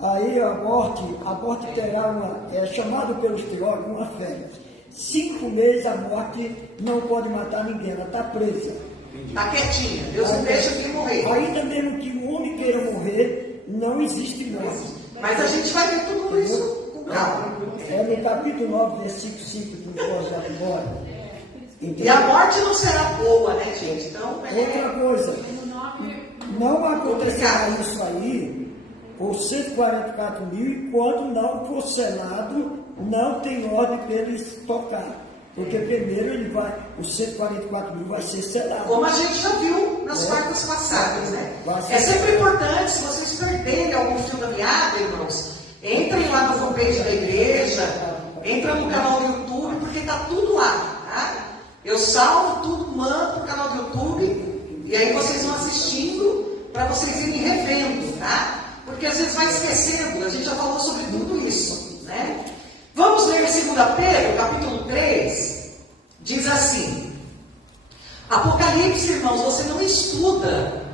Aí a morte terá é chamado pelos teólogos uma férias. 5 meses a morte não pode matar ninguém, ela está presa. Está quietinha, Deus não deixa quem morrer. Ainda mesmo que o homem queira morrer, não existe morte. Mas a gente vai ver tudo isso com calma. É no capítulo 9, versículo 5 do Jorge Agora. E a morte não será boa, né, gente? Então, Outra coisa, não acontecerá isso aí, os 144 mil, quando não for selado, não tem ordem para eles tocar. Porque primeiro os 144 mil vai ser selado. como a gente já viu nas quartas passadas, né? É sempre importante, se vocês perderem algum fio da meada, irmãos, entrem lá no fanpage da igreja, entrem no canal do YouTube, porque está tudo lá, tá? Eu salvo tudo, mando pro canal do YouTube, e aí vocês vão assistindo, para vocês irem revendo, tá? Porque às vezes vai esquecendo, a gente já falou sobre tudo isso, né? Vamos ler em 2 Pedro, capítulo 3, diz assim: Apocalipse, irmãos, você não estuda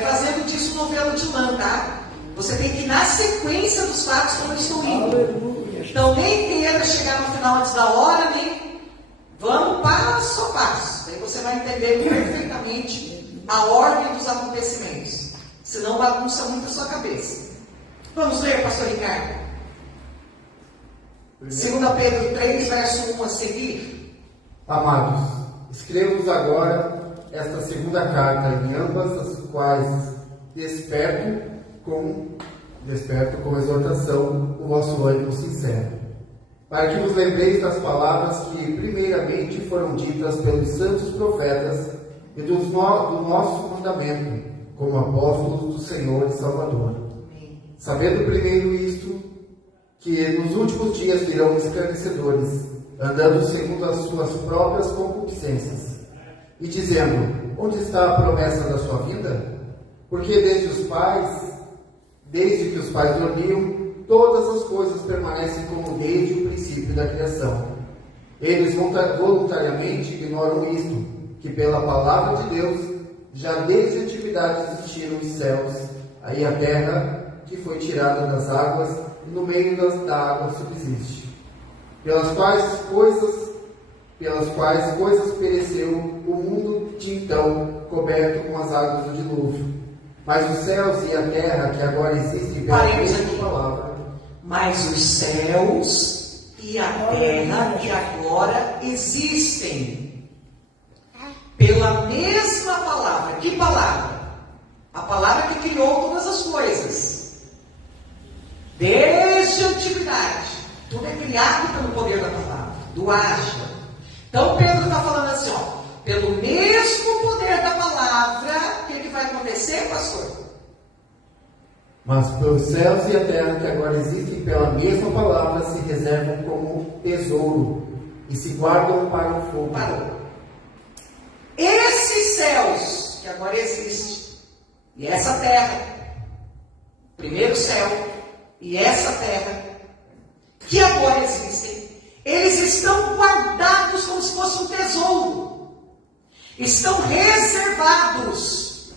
fazendo disso novelo de lã, tá? Você tem que ir na sequência dos fatos como eles estão indo. Então nem queira chegar no final antes da hora, nem vamos passo a passo. Aí você vai entender perfeitamente a ordem dos acontecimentos. Senão bagunça muito a sua cabeça. Vamos ler, pastor Ricardo. 2 Pedro 3, verso 1 a seguir. Amados, escrevo-vos agora esta segunda carta, em ambas as quais desperto com exortação o vosso ânimo sincero, para que vos lembreis das palavras que primeiramente foram ditas pelos santos profetas e do nosso mandamento, como apóstolos do Senhor e Salvador. Sabendo primeiro isto, que nos últimos dias virão escarnecedores, andando segundo as suas próprias concupiscências, e dizendo: onde está a promessa da sua vinda? Porque desde que os pais dormiam, todas as coisas permanecem como desde o princípio da criação. Eles voluntariamente ignoram isto, que pela palavra de Deus, já desde a antiguidade existiram os céus, aí a terra, que foi tirada das águas, e no meio da água subsiste. Pelas quais coisas pereceu o mundo de então, coberto com as águas do dilúvio. Mas os céus e a terra que agora existem pela mesma palavra. Mas os céus e a terra que agora existem pela mesma palavra. Que palavra? A palavra que criou todas as coisas. Desde a antiguidade. Tudo é criado pelo poder da palavra, do haja. Então Pedro está falando assim, ó. Pelo mesmo poder da palavra, o que vai acontecer, pastor? Mas pelos céus e a terra que agora existem pela mesma palavra se reservam como tesouro e se guardam para o fogo. Parou. Esses céus que agora existem e essa terra, primeiro céu e essa terra que agora existem, eles estão guardados como se fosse um tesouro. Estão reservados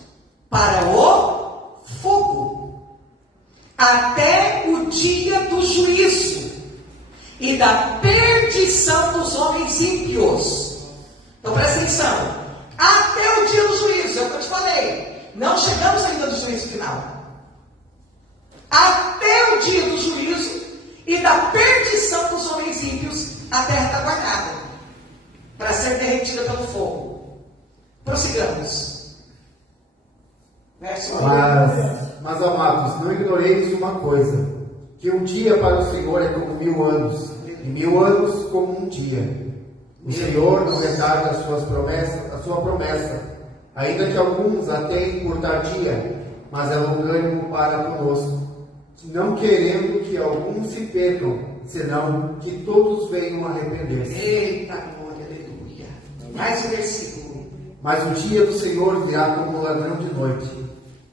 para o fogo, até o dia do juízo e da perdição dos homens ímpios. Então presta atenção, até o dia do juízo, é o que eu te falei, não chegamos ainda no juízo final. Até o dia do juízo e da perdição dos homens ímpios, a terra está guardada para ser derretida pelo fogo. Prossigamos. Verso 1. Mas, amados, não ignoreis uma coisa, que um dia para o Senhor é como 1000 anos, e 1000 anos como um dia. O Senhor não retarda a sua promessa, ainda que alguns a tenham por tardia, mas é longânimo para conosco, não querendo que alguns se percam, senão que todos venham a arrepender-se. Eita glória, aleluia. Mais um versículo. Mas o dia do Senhor virá como ladrão de noite,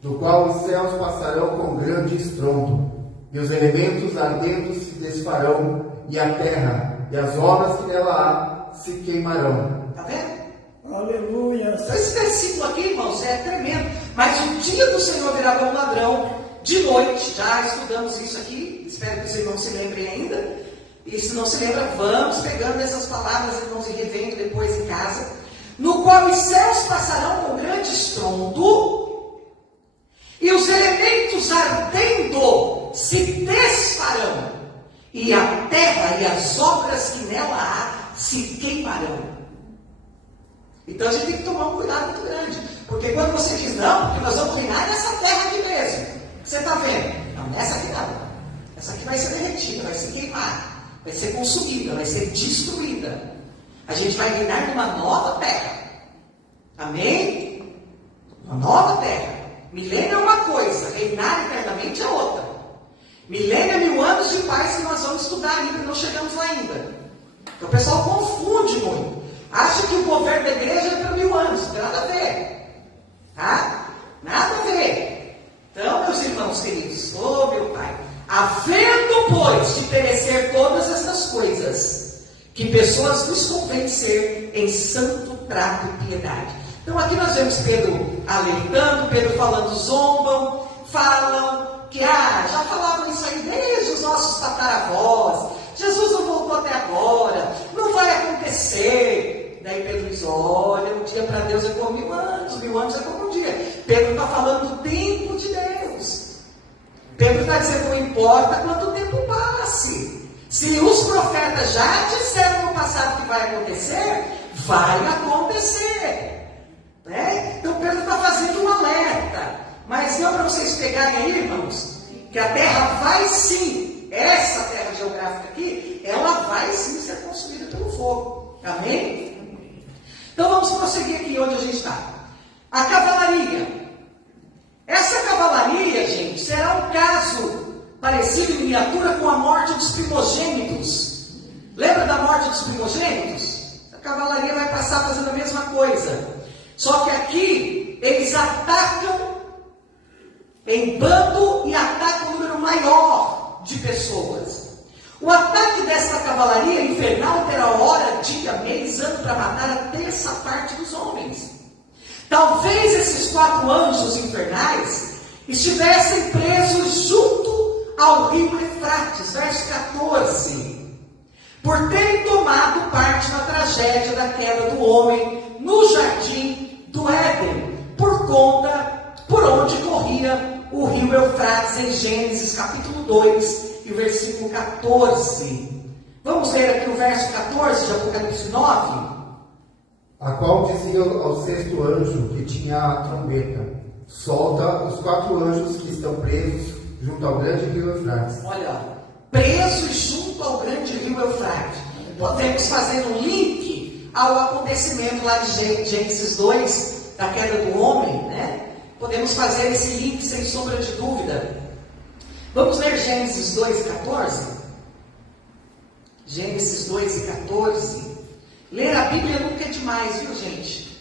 no qual os céus passarão com grande estrondo, e os elementos ardendo se desfarão, e a terra e as obras que nela há se queimarão. Está vendo? Aleluia. Então, esse versículo aqui, irmãos, é tremendo. Mas o dia do Senhor virá como ladrão de noite. Já estudamos isso aqui. Espero que os irmãos se lembrem ainda. E se não se lembra, vamos pegando essas palavras, irmãos, e revendo depois em casa. No qual os céus passarão com grande estrondo, e os elementos ardendo se desfarão, e a terra e as obras que nela há se queimarão. Então a gente tem que tomar um cuidado muito grande, porque quando você diz não, porque nós vamos reinar nessa terra aqui mesmo, você está vendo? Não, nessa aqui não. Essa aqui vai ser derretida, vai se queimar, vai ser consumida, vai ser destruída. A gente vai reinar numa nova terra. Amém? Uma nova terra. Milênio é uma coisa, reinar eternamente é outra. Milênio é 1000 anos de paz que nós vamos estudar ainda e não chegamos lá ainda. Então o pessoal confunde muito. Acha que o governo da igreja é para 1000 anos. Não tem nada a ver. Tá? Nada a ver. Então, meus irmãos queridos, meu Pai, havendo, pois, de perecer todas essas coisas, que pessoas nos convém ser em santo trato e piedade. Então aqui nós vemos Pedro alertando, Pedro falando, zombam, falam que já falavam isso aí desde os nossos tataravós, Jesus não voltou até agora, não vai acontecer. Daí Pedro diz, olha, um dia para Deus é como 1000 anos é como um dia. Pedro está falando do tempo de Deus. Pedro está dizendo, não importa quanto tempo passe. Se os profetas já disseram no passado que vai acontecer, vai acontecer. Né? Então Pedro está fazendo um alerta. Mas não para vocês pegarem aí, irmãos, que a terra vai sim, essa terra geográfica aqui, ela vai sim ser consumida pelo fogo. Amém? Então vamos prosseguir aqui onde a gente está. A cavalaria. Essa cavalaria, gente, será um caso parecido em miniatura com a morte dos primogênitos. Lembra da morte dos primogênitos? A cavalaria vai passar fazendo a mesma coisa. Só que aqui eles atacam em bando e atacam um número maior de pessoas. O ataque desta cavalaria infernal terá hora, dia, mês, ano para matar a terça parte dos homens. Talvez esses 4 anjos infernais estivessem presos junto ao rio Eufrates, verso 14, por terem tomado parte na tragédia da queda do homem no jardim do Éden, por onde corria o rio Eufrates, em Gênesis capítulo 2 e versículo 14. Vamos ler aqui o verso 14 de Apocalipse 9. A qual dizia ao 6º anjo que tinha a trombeta, solta os 4 anjos que estão presos junto ao grande rio Eufrates. Olha, presos junto ao grande rio Eufrates. Podemos fazer um link ao acontecimento lá de Gênesis 2, da queda do homem, né? Podemos fazer esse link sem sombra de dúvida. Vamos ler Gênesis 2,14? Gênesis 2,14. Ler a Bíblia nunca é demais, viu, gente?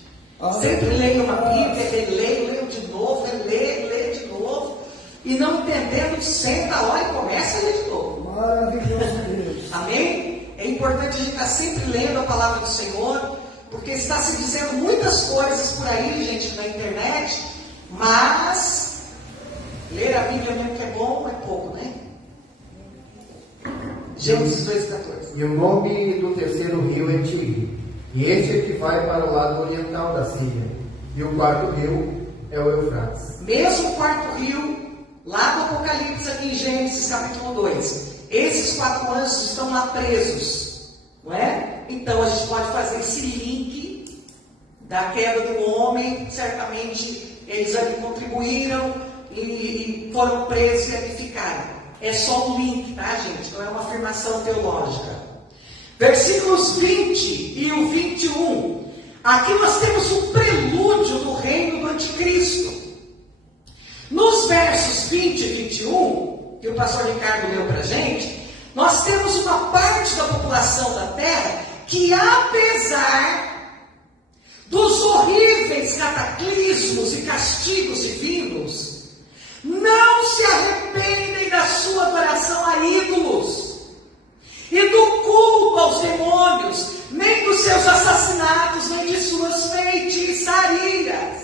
Sempre leia uma Bíblia, leia de novo, leia de novo. E não entendendo, senta a hora e começa a ler de novo. Maravilhoso Deus. Amém? É importante a gente estar sempre lendo a palavra do Senhor, porque está se dizendo muitas coisas por aí, gente, na internet, mas ler a Bíblia mesmo que é bom, é pouco, né? Gênesis 2,14. E o nome do terceiro rio é Tigre, e este é que vai para o lado oriental da Síria. E o 4º rio é o Eufrates. Mesmo o 4º rio, lá do Apocalipse, aqui em Gênesis capítulo 2, esses 4 anjos estão lá presos, não é? Então a gente pode fazer esse link da queda do homem. Certamente eles ali contribuíram e foram presos e ali ficaram. É só um link, tá, gente? Não é uma afirmação teológica. Versículos 20 e o 21. Aqui nós temos um prelúdio do reino do anticristo. Nos versos 20 e 21, que o pastor Ricardo leu para a gente, nós temos uma parte da população da terra que, apesar dos horríveis cataclismos e castigos divinos, não se arrependem da sua adoração a ídolos e do culto aos demônios, nem dos seus assassinatos, nem de suas feitiçarias.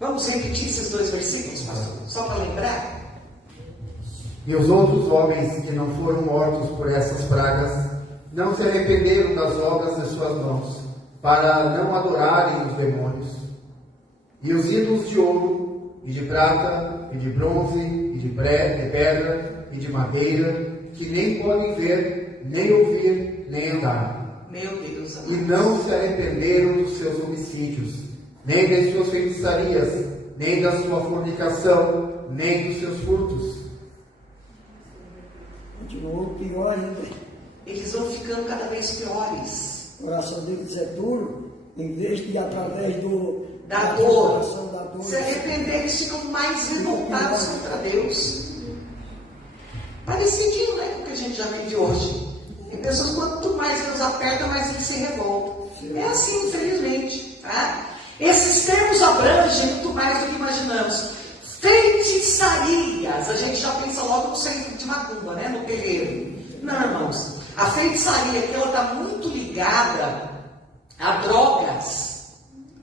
Vamos repetir esses 2 versículos, pastor? Só para lembrar. E os outros homens que não foram mortos por essas pragas não se arrependeram das obras de suas mãos, para não adorarem os demônios. E os ídolos de ouro, e de prata, e de bronze, e de pedra, e de madeira, que nem podem ver, nem ouvir, nem andar. Meu Deus, e não se arrependeram dos seus homicídios, nem das suas feitiçarias, nem da sua fornicação, nem dos seus furtos. Continuou pior ainda. Eles vão ficando cada vez piores. O coração deles é duro, em vez de através da dor, se arrepender, eles ficam mais revoltados contra Deus. Parecidinho, né, com o que a gente já vive hoje. Tem pessoas, quanto mais Deus aperta, mais eles se revoltam. Sim. É assim, infelizmente. Tá? Esses termos abrangem muito mais do que imaginamos. Feitiçarias, a gente já pensa logo no centro de macumba, né, no terreiro. Não, irmãos, a feitiçaria aqui, ela está muito ligada a drogas,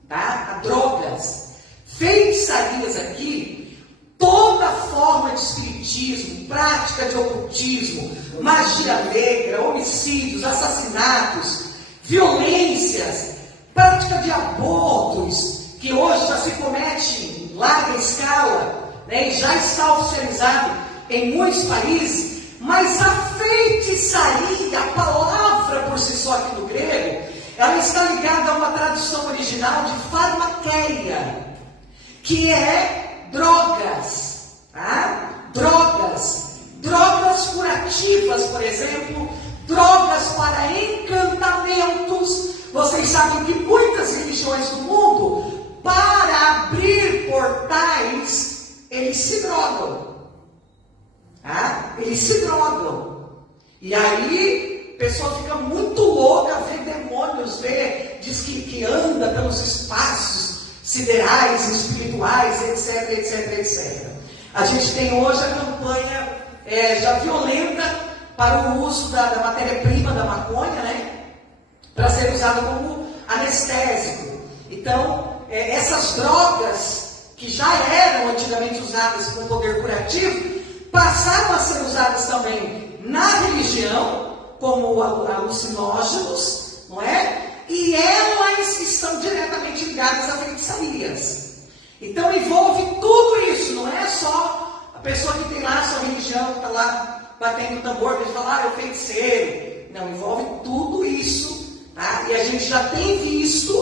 tá? A drogas. Feitiçarias aqui, toda forma de espiritismo, prática de ocultismo, magia negra, homicídios, assassinatos, violências, prática de abortos, que hoje já se comete em larga escala, né, e já está oficializado em muitos países, mas a feitiçaria, a palavra por si só aqui no grego, ela está ligada a uma tradução original de farmaqueia, que é drogas, tá? Drogas curativas, por exemplo, drogas para encantamentos. Vocês sabem que muitas religiões do mundo, para abrir portais, eles se drogam. Tá? Eles se drogam. E aí, a pessoa fica muito louca, vê demônios, diz que anda pelos espaços siderais, espirituais, etc, etc, etc. A gente tem hoje a campanha já violenta para o uso da matéria-prima da maconha, né? Para ser usada como anestésico. Então, essas drogas que já eram antigamente usadas com poder curativo, passaram a ser usadas também na religião, como alucinógenos, não é? E elas estão diretamente ligadas a feitiçarias. Então envolve tudo isso, não é só a pessoa que tem lá a sua religião, que está lá batendo o tambor, que fala, eu feiticeiro. Não, envolve tudo isso, tá? E a gente já tem visto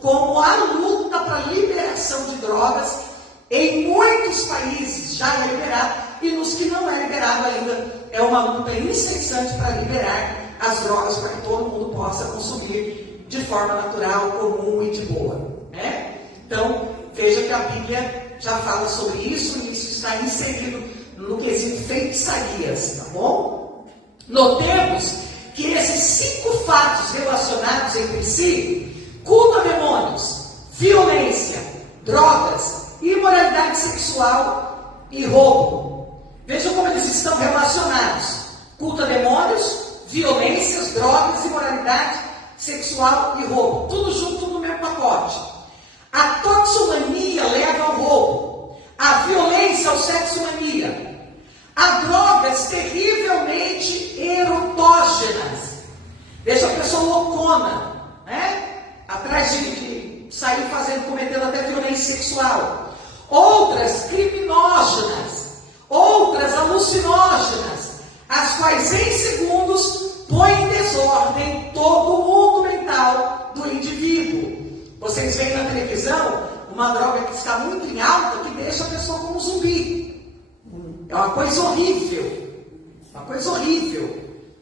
como a luta para a liberação de drogas em muitos países já é liberado, e nos que não é liberado ainda, é uma luta incessante para liberar as drogas para que todo mundo possa consumir de forma natural, comum e de boa, né? Então, veja que a Bíblia já fala sobre isso, e isso está inserido no quesito feitiçarias, tá bom? Notemos que esses 5 fatos relacionados entre si, culto a demônios, violência, drogas, imoralidade sexual e roubo. Vejam como eles estão relacionados. Culto a demônios, violências, drogas, imoralidade sexual e roubo. Tudo junto no mesmo pacote. A toxomania leva ao roubo. A violência ao sexomania. Há drogas terrivelmente erotógenas. Deixa a pessoa loucona, né? Atrás de sair cometendo até violência sexual. Outras criminógenas. Outras alucinógenas. As quais em segundos põem em desordem todo o mundo mental do indivíduo. Vocês veem na televisão uma droga que está muito em alta, que deixa a pessoa como zumbi. É uma coisa horrível. Uma coisa horrível.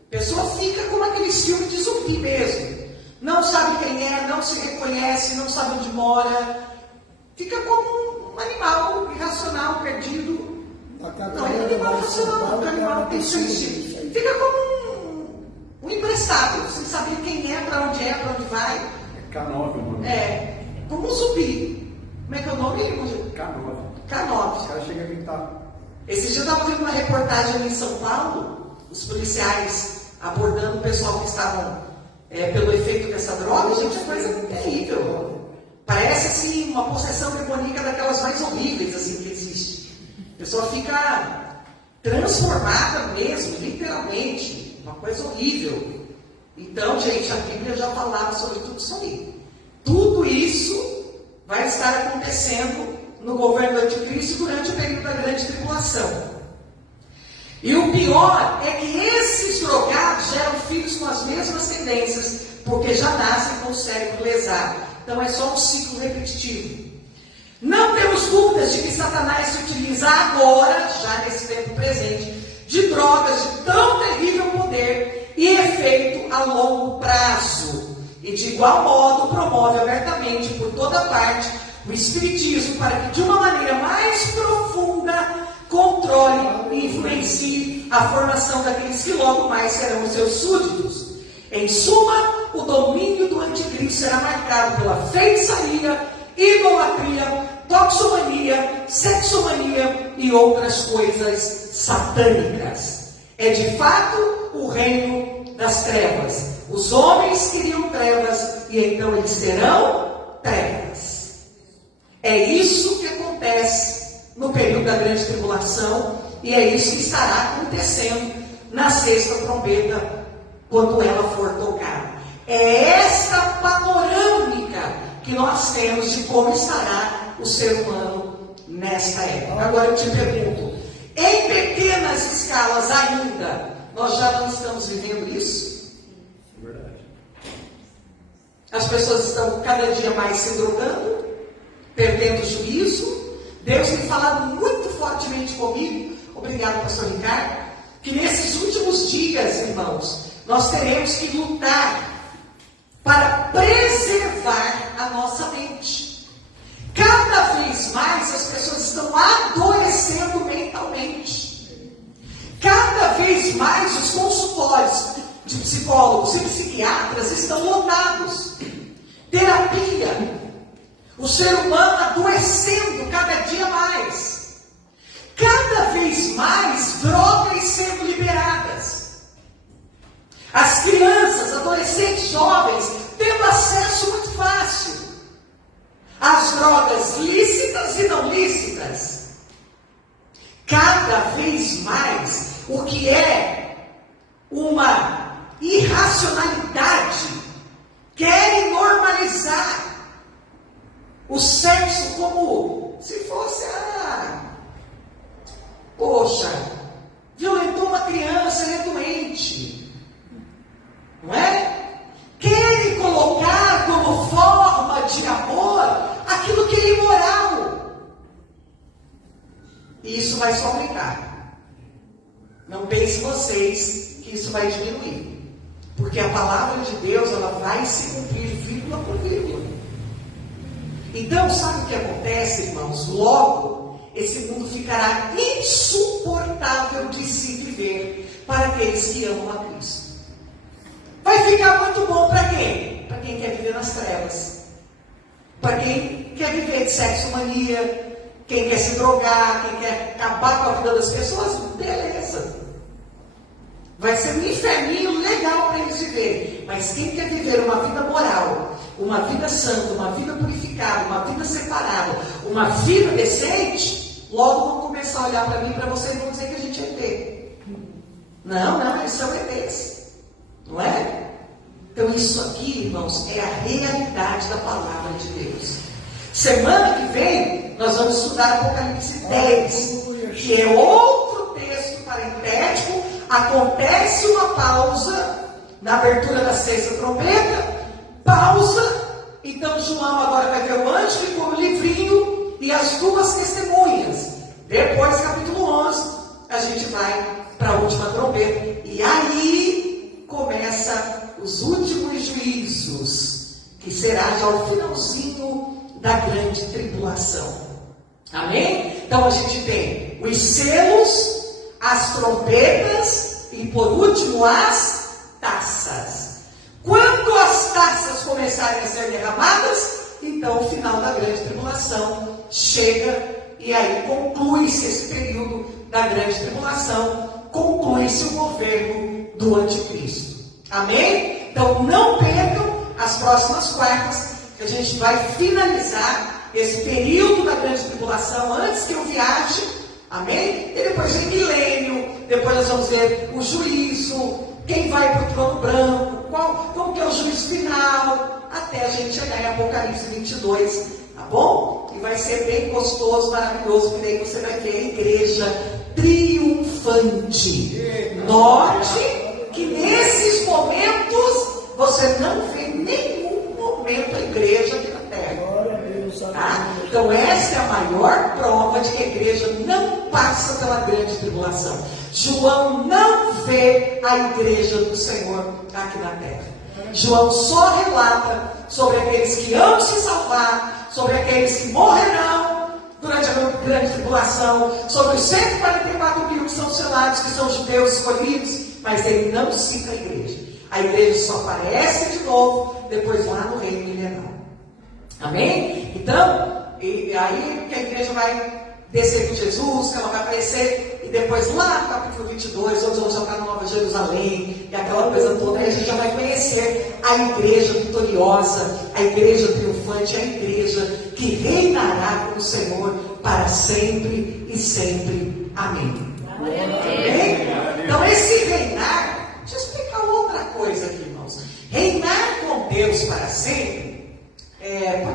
A pessoa fica como aqueles filmes de zumbi mesmo. Não sabe quem é, não se reconhece, não sabe onde mora. Fica como um animal irracional, perdido. Não, é um animal racional, um animal pensante. Fica como um imprestável, sem saber quem é, para onde vai. É K9 o nome. É, como um zumbi. Como é que é o nome? K9. K9. Os caras chegam a gritar. Esse dia eu estava vendo uma reportagem ali em São Paulo, os policiais abordando o pessoal que estavam pelo efeito dessa droga. Gente, é coisa terrível. Parece assim uma possessão demoníaca daquelas mais horríveis assim, que existe. A pessoa fica transformada mesmo, literalmente. Uma coisa horrível. Então, gente, a Bíblia já falava sobre tudo isso aí. Tudo isso vai estar acontecendo no governo do anticristo durante o período da grande tribulação. E o pior é que esses drogados geram filhos com as mesmas tendências, porque já nascem com o cérebro lesado. Então é só um ciclo repetitivo. Não temos dúvidas de que Satanás se utiliza agora, já nesse tempo presente, de drogas de tão terrível poder e efeito a longo prazo. E de igual modo promove abertamente por toda parte o espiritismo para que de uma maneira mais profunda controle e influencie a formação daqueles que logo mais serão os seus súditos. Em suma, o domínio do anticristo será marcado pela feitiçaria, idolatria, toxomania, sexomania e outras coisas satânicas. É de fato o reino das trevas. Os homens queriam trevas e então eles terão trevas. É isso que acontece no período da grande tribulação e é isso que estará acontecendo na sexta trombeta quando ela for tocada. É esta panorâmica que nós temos de como estará o ser humano nesta época. Agora eu te pergunto, em pequenas escalas ainda, nós já não estamos vivendo isso? É verdade. As pessoas estão cada dia mais se drogando, perdendo o juízo. Deus tem falado muito fortemente comigo, obrigado, pastor Ricardo, que nesses últimos dias, irmãos, nós teremos que lutar para preservar a nossa mente. Cada vez mais as pessoas estão adoecendo mentalmente. Cada vez mais os consultórios de psicólogos e psiquiatras estão lotados. Terapia. O ser humano adoecendo cada dia mais. Cada vez mais drogas sendo liberadas. As crianças, adolescentes, jovens, tendo acesso muito fácil às drogas lícitas e não lícitas. Cada vez mais, o que é uma irracionalidade, querem normalizar o sexo como se fosse poxa, violentou uma criança, ele é doente. Não é? Querem colocar como forma de amor aquilo que é imoral. E isso vai só aumentar. Não pensem vocês que isso vai diminuir. Porque a palavra de Deus, ela vai se cumprir vírgula por vírgula. Então, sabe o que acontece, irmãos? Logo, esse mundo ficará insuportável de se viver para aqueles que amam a Cristo. Vai ficar muito bom para quem? Para quem quer viver nas trevas. Para quem quer viver de sexomania, quem quer se drogar, quem quer acabar com a vida das pessoas, beleza. Vai ser um inferninho legal para eles viverem. Mas quem quer viver uma vida moral, uma vida santa, uma vida purificada, uma vida separada, uma vida decente, logo vão começar a olhar para mim e para você e vão dizer que a gente é ET. Não, eles são ETs. Não é? Então isso aqui, irmãos, é a realidade da palavra de Deus. Semana que vem, nós vamos estudar Apocalipse 10, que é outro texto parentético. Acontece uma pausa na abertura da sexta trombeta, pausa, então João agora vai ver o anjo que come o livrinho e as duas testemunhas. Depois, capítulo 11, a gente vai para a última trombeta, e aí começa os últimos juízos, que será já o finalzinho da grande tribulação. Amém? Então a gente tem os selos, as trombetas e por último as taças. Quando as taças começarem a ser derramadas, então o final da grande tribulação chega, e aí conclui-se esse período da grande tribulação, conclui-se o governo do anticristo. Amém? Então não percam as próximas quartas, que a gente vai finalizar esse período da grande tribulação antes que eu viaje. Amém? E depois vem milênio, depois nós vamos ver o juízo, quem vai para o trono branco, como que é o juízo final, até a gente chegar em Apocalipse 22, tá bom? E vai ser bem gostoso, maravilhoso, porque daí você vai ver a igreja triunfante. Note que nesses momentos você não vê em nenhum momento a igreja aqui na terra. Tá? Então essa é a maior prova de que a igreja não passa pela grande tribulação. João não vê a igreja do Senhor aqui na terra. João só relata sobre aqueles que hão se salvar, sobre aqueles que morrerão durante a grande tribulação, sobre os 144 mil que são selados, que são judeus escolhidos, mas ele não cita a igreja. A igreja só aparece de novo depois lá no reino milenar. Amém? Então, e aí que a igreja vai descer com Jesus, que ela vai aparecer, e depois lá no capítulo 22, onde vamos jogar na Nova Jerusalém, e aquela coisa toda, aí a gente já vai conhecer a igreja vitoriosa, a igreja triunfante, a igreja que reinará com o Senhor para sempre e sempre. Amém. Amém? Então esse reinar, deixa eu explicar outra coisa aqui, irmãos. Reinar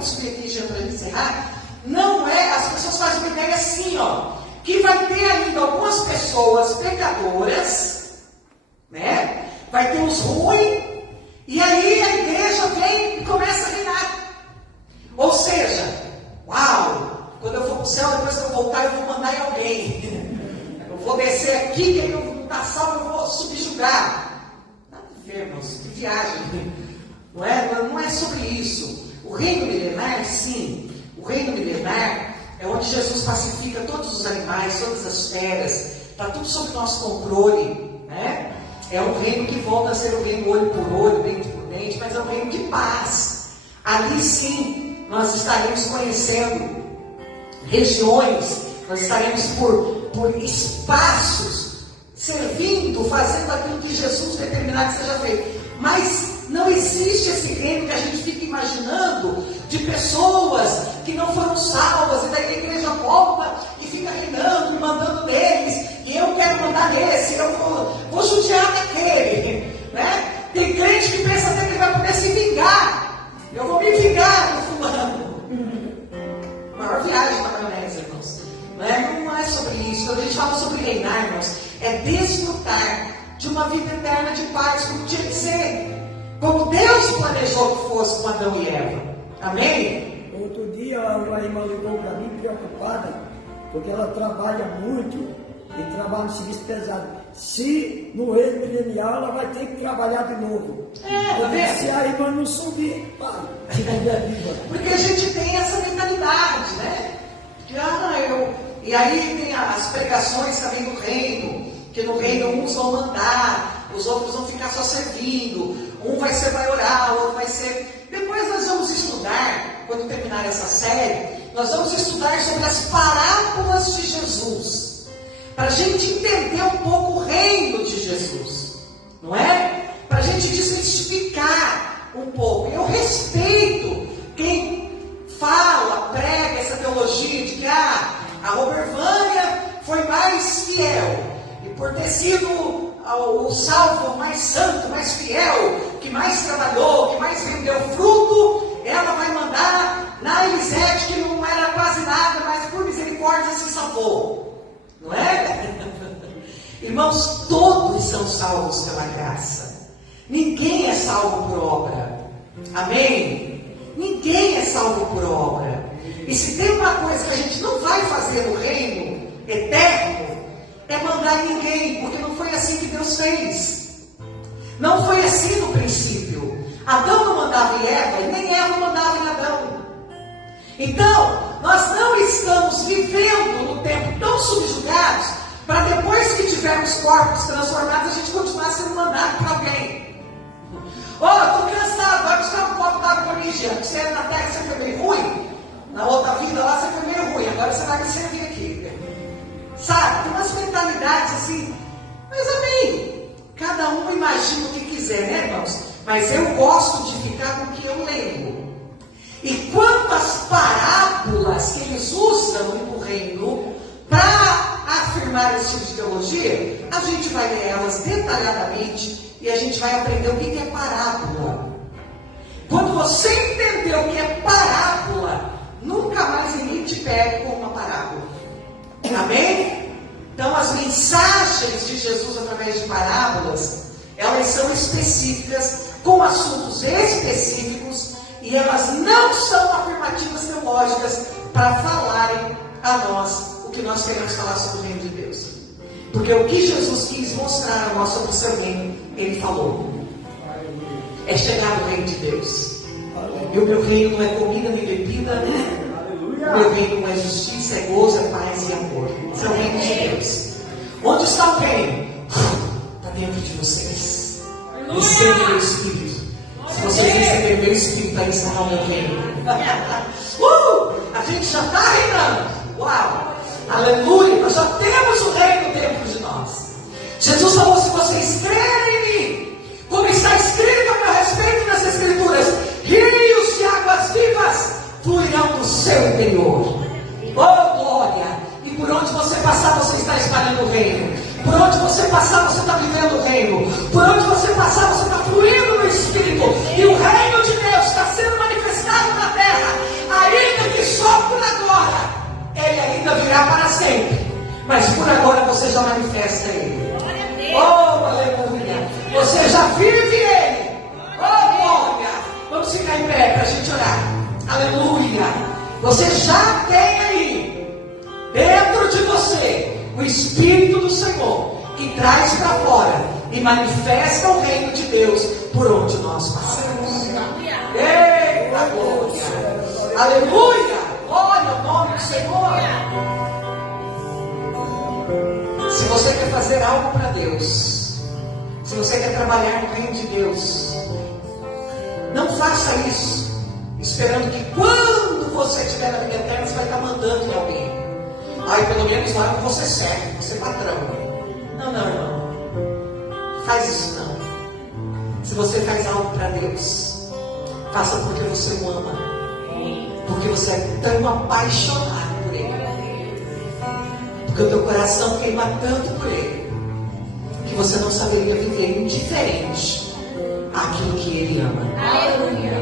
pode subir aqui já para encerrar, não é, as pessoas fazem uma ideia assim, ó, que vai ter ainda algumas pessoas pecadoras, né? Vai ter os ruins, e aí a igreja vem e começa a reinar. Ou seja, uau, quando eu for para o céu, depois que eu voltar, eu vou mandar em alguém. Eu vou descer aqui, que ele não está salvo, eu vou subjugar. Nada a ver, irmãos, que viagem. Não é sobre isso. O reino milenar, sim, o reino milenar é onde Jesus pacifica todos os animais, todas as feras, está tudo sob nosso controle, né? É um reino que volta a ser um reino olho por olho, dente por dente, mas é um reino de paz. Ali sim, nós estaremos conhecendo regiões, nós estaremos por espaços, servindo, fazendo aquilo que Jesus determinar que seja feito. Mas não existe esse reino que a gente fica imaginando de pessoas que não foram salvas, e daí a igreja volta e fica reinando, mandando neles, e eu quero mandar nesse, eu vou judiar daquele, né? Tem crente que pensa até que vai poder se vingar, eu vou me vingar do fulano. Maior viagem para maionese, irmãos. Não é sobre isso. Quando a gente fala sobre reinar, irmãos, é desfrutar de uma vida eterna de paz, como tinha que ser, como Deus planejou que fosse com Adão e Eva. Amém? Outro dia uma irmã ligou para mim preocupada, porque ela trabalha muito e trabalha no serviço pesado. Se no reino milenial ela vai ter que trabalhar de novo. Se a irmã não subir, pai, porque a gente tem essa mentalidade, né? E aí tem as pregações também do reino, que no reino uns vão mandar, os outros vão ficar só servindo, um vai ser maioral, outro vai ser... Depois nós vamos estudar, quando terminar essa série, nós vamos estudar sobre as parábolas de Jesus, para a gente entender um pouco o reino de Jesus, não é? Para a gente desmistificar um pouco. Eu respeito quem fala, prega essa teologia de que a Robervânia foi mais fiel, e por ter sido o salvo mais santo, mais fiel, que mais trabalhou, que mais rendeu fruto, ela vai mandar na Elisete, que não era quase nada, mas por misericórdia se salvou. Não é? Irmãos, todos são salvos pela graça. Ninguém é salvo por obra. Amém? Ninguém é salvo por obra. E se tem uma coisa que a gente não vai fazer no reino eterno, é mandar ninguém, porque não foi assim que Deus fez. Não foi assim no princípio. Adão não mandava em Eva, e nem Eva mandava em Adão. Então, nós não estamos vivendo no tempo tão subjugados, para depois que tivermos corpos transformados, a gente continuar sendo mandado por alguém. Estou cansado, vai buscar um copo d'água para mim, Jean, porque você na terra você foi meio ruim, na outra vida lá você foi meio ruim, agora você vai me servir aqui. Sabe, tem umas mentalidades assim, mas amém, cada um imagina o que quiser, né, irmãos? Mas eu gosto de ficar com o que eu lembro. E quantas parábolas que eles usam no reino para afirmar esse tipo de teologia, a gente vai ler elas detalhadamente e a gente vai aprender o que é parábola. Quando você entender o que é parábola, nunca mais ninguém te pega com uma parábola. Amém? Então as mensagens de Jesus através de parábolas, elas são específicas, com assuntos específicos, e elas não são afirmativas teológicas para falarem a nós o que nós queremos falar sobre o reino de Deus. Porque o que Jesus quis mostrar a nós sobre o seu reino, Ele falou. É chegar no reino de Deus. E o meu reino não é comida nem bebida, o meu reino não é justiça, é gozo, é paz e amor. Esse é o reino de Deus. Onde está o reino? Está dentro de vocês. Recebam o meu Espírito. Se vocês receberem o meu Espírito, aí estará o meu reino. A gente já está reinando. Uau! Aleluia! Nós já temos o reino dentro de nós. Jesus falou: se vocês crerem em mim, como está escrito a meu respeito nas Escrituras, rios de águas vivas fluirão do seu interior. Oh, glória! E por onde você passar, você está espalhando o reino. Por onde você passar, você está vivendo o reino. Por onde você passar, você está fluindo no Espírito. E o reino de Deus está sendo manifestado na terra viverá para sempre. Mas por agora você já manifesta Ele. Oh, aleluia! Você já vive Ele. Oh, glória! Vamos ficar em pé para a gente orar. Aleluia! Você já tem aí, dentro de você, o Espírito do Senhor, que traz para fora e manifesta o reino de Deus por onde nós passamos. Eita glória! Aleluia! Glória ao nome do Senhor! Se você quer fazer algo para Deus, se você quer trabalhar no reino de Deus, não faça isso esperando que quando você estiver na vida eterna, você vai estar mandando em alguém. Aí pelo menos lá eu vou ser servo, vou ser patrão. Não, irmão. Faz isso não. Se você faz algo para Deus, faça porque você o ama. Porque você é tão apaixonado por Ele. Porque o teu coração queima tanto por Ele, que você não saberia viver indiferente àquilo que Ele ama. Aleluia.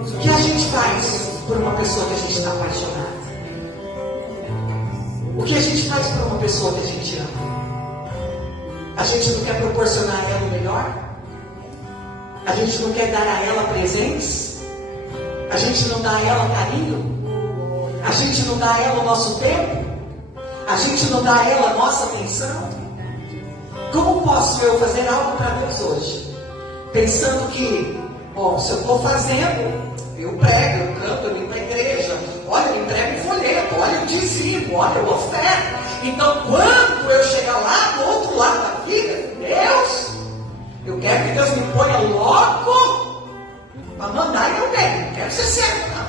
O que a gente faz por uma pessoa que a gente está apaixonada? O que a gente faz por uma pessoa que a gente ama? A gente não quer proporcionar a ela o melhor? A gente não quer dar a ela presentes? A gente não dá a ela carinho? A gente não dá a ela o nosso tempo? A gente não dá a ela a nossa atenção? Como posso eu fazer algo para Deus hoje? Pensando que, bom, se eu estou fazendo, eu prego, eu canto, eu limpo a igreja, olha, eu entrego folheto, olha, eu dizimo, olha, eu oferto. Então, quando eu chegar lá, do outro lado da vida, Deus, eu quero que Deus me ponha logo para mandar em alguém. Não quero ser servo, não.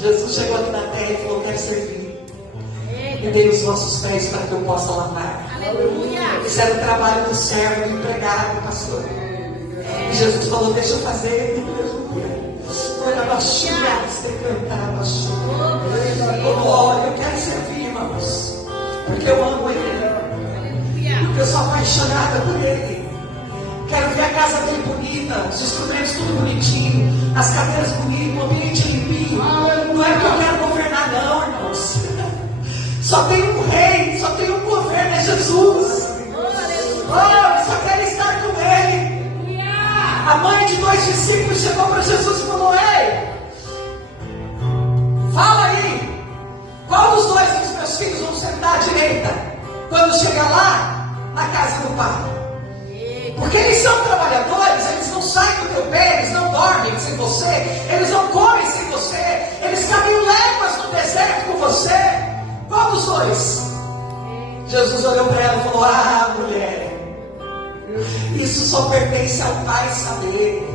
Jesus chegou aqui na terra e falou: quero servir. Me dei os vossos pés para que eu possa lavar. Aleluia. Isso era o trabalho do servo, do empregado, pastor. E Jesus falou: deixa eu fazer. Olha, baixinha, você cantar, baixinha. Oh, glória, eu quero servir, irmãos. Porque eu amo Ele. Porque eu sou apaixonada por Ele. Quero ver a casa dele bonita, os instrumentos tudo bonitinho, as cadeiras bonitas, o ambiente limpinho. Não é que eu quero governar, não, irmãos. Só tem um rei, só tem um governo, é Jesus. Oh, só quero estar com Ele. A mãe de 2 discípulos chegou para Jesus e falou: ei, fala aí, qual dos 2 dos meus filhos vão sentar à direita quando chegar lá na casa do Pai? Porque eles são trabalhadores, eles não saem do teu pé, eles não dormem sem você, eles não comem sem você, eles caminham léguas no deserto com você. Qual dos 2? Jesus olhou para ela e falou: ah, mulher, isso só pertence ao Pai saber.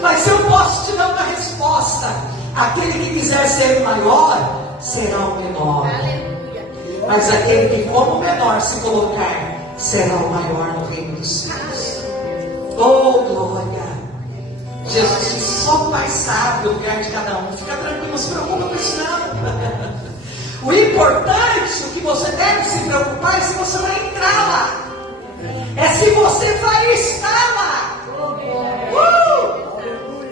Mas eu posso te dar uma resposta: aquele que quiser ser o maior, será o menor. Mas aquele que como o menor se colocar, será o maior no reino dos céus. Oh, glória! Jesus disse: só o Pai sabe o lugar de cada um. Fica tranquilo, não se preocupa com isso não. O importante, o que você deve se preocupar é se você vai entrar lá. É se você vai estar lá.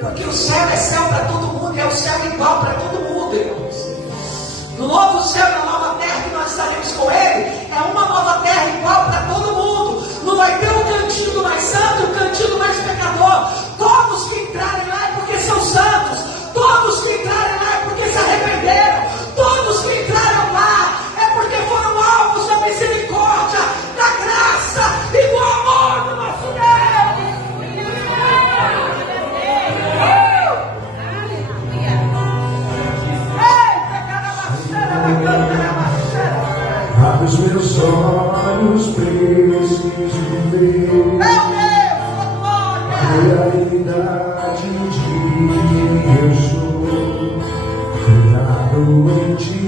Porque o céu é céu para todo mundo, e é o céu igual para todo mundo, irmãos. No novo céu e na nova terra que nós estaremos com Ele, é uma nova terra igual para todo mundo. Não vai ter o cantinho do mais santo e o cantinho do mais pecador. Todos que entrarem lá é porque são santos. Todos que entrarem lá é porque se arrependeram. Todos que entraram lá é porque foram alvos da misericórdia, da graça e do amor do nosso Deus. Abre os meus olhos, preciso ver a realidade de quem eu sou, criado em ti.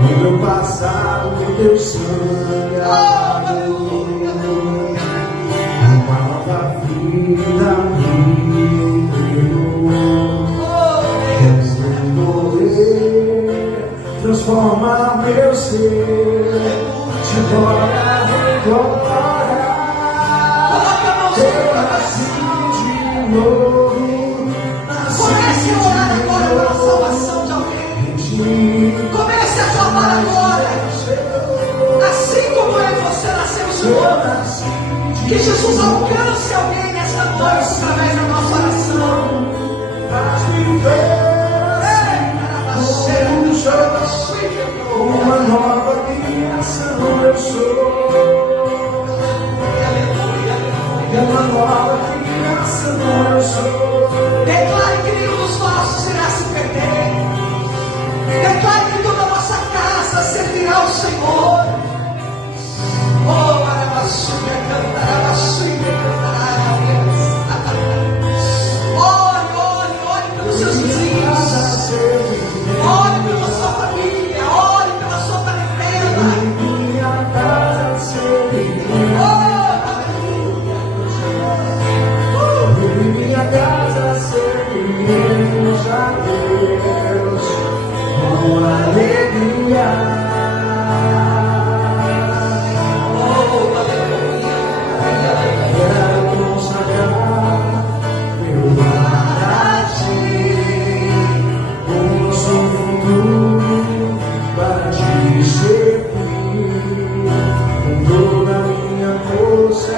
No meu passado, no teu sangue, uma nova vida me criou. És o poder transforma meu ser de glória em glória. Eu nasci de novo. Comece a orar agora pela salvação de alguém. Comece a clamar agora. Assim como eu e você nascemos de novo. Que Jesus alcance alguém nesta noite através da nossa oração. Uma nova criação eu sou. Uma nova criação eu sou. Declare que nenhum dos nossos irá se perder. Declare que toda a nossa casa servirá ao Senhor. Oh, Arabaçuga, Cantarabaçuga, Olhe pelos seus vizinhos. Olhe pela sua família. Olhe pela sua parentela. Minha casa serviremos a Deus com alegria. Quero consagrar meu lar a Ti, com o seu futuro para Te servir com toda a minha força.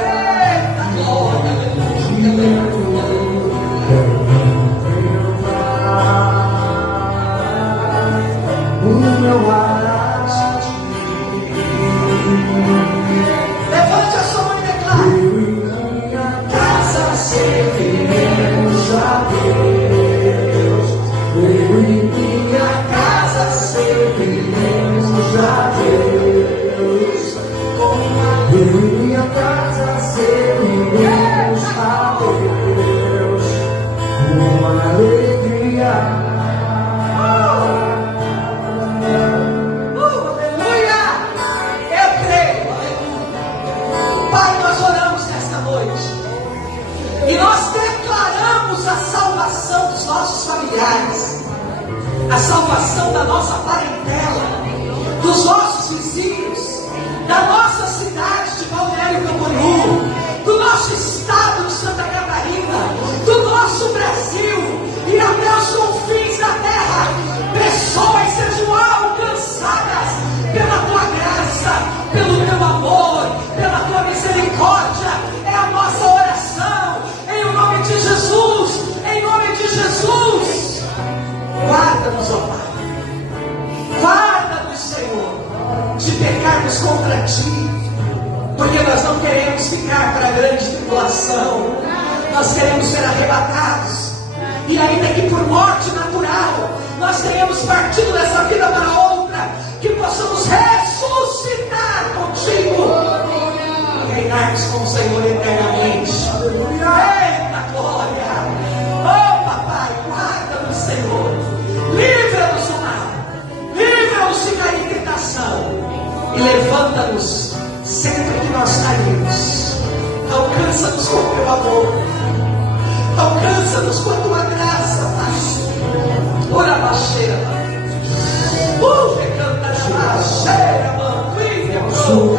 Levante a sua mão e declare. Minha casa serviremos a Deus. Eu e minha casa serviremos a Deus. Eu e minha casa serviremos a Deus com alegria. Aleluia! Eu creio. Pai, nós oramos nesta noite e nós declaramos a salvação dos nossos familiares, a salvação da nossa parentela, dos nossos vizinhos, da nossa cidade de Balneário Camboriú, do nosso estado de Santa Catarina, do nosso Brasil e até os confins da terra. Pessoas sejam alcançadas pela tua graça, pelo teu amor, pela tua misericórdia. É a nossa oração, em nome de Jesus, em nome de Jesus. Guarda-nos, ó Pai, guarda-nos, Senhor, de pecarmos contra Ti, porque nós não queremos ficar para a grande tribulação, nós queremos ser arrebatados, e ainda que por morte natural, nós tenhamos partido dessa vida para outra, que possamos ressuscitar contigo, reinarmos com o Senhor eternamente. Eita glória! Oh papai, guarda-nos, Senhor, livra-nos do mal, livra-nos de cair em tentação e levanta-nos sempre que nós caímos. Alcança-nos com o teu amor, alcança-nos com a tua graça, Pai. Ora baixeira, canta na baixeira, mano, Sou o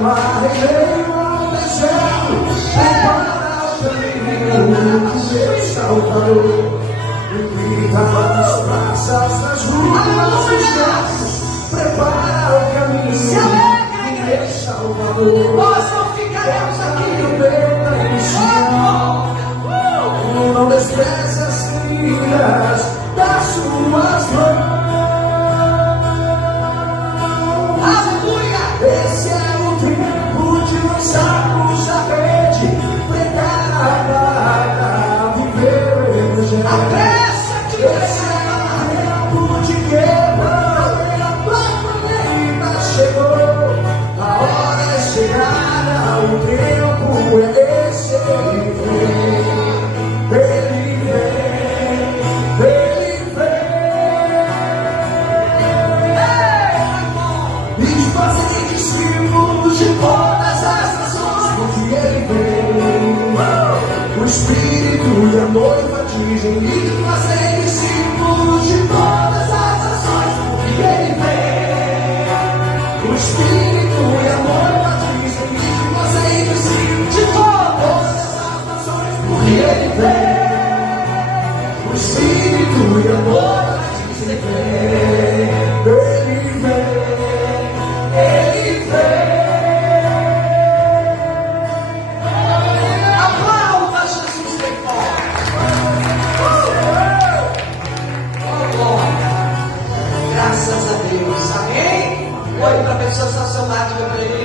mar em meio ao deserto, prepara o caminho do meu Salvador. Viva nas praças, nas ruas, nos campos, prepara o caminho do meu Salvador. nós não ficaremos aqui. Não despreze as feridas das suas mãos. Aleluia! Esse é o tempo de lançarmos a rede, preparada para viver o Evangelho. Apressa-te, Esse é o tempo de guerra, a colheita chegou, a hora é chegada, o tempo é esse, ele vem. O Espírito e a noiva dizem: e fazer discípulos de todas as nações, porque Ele glória a Ele.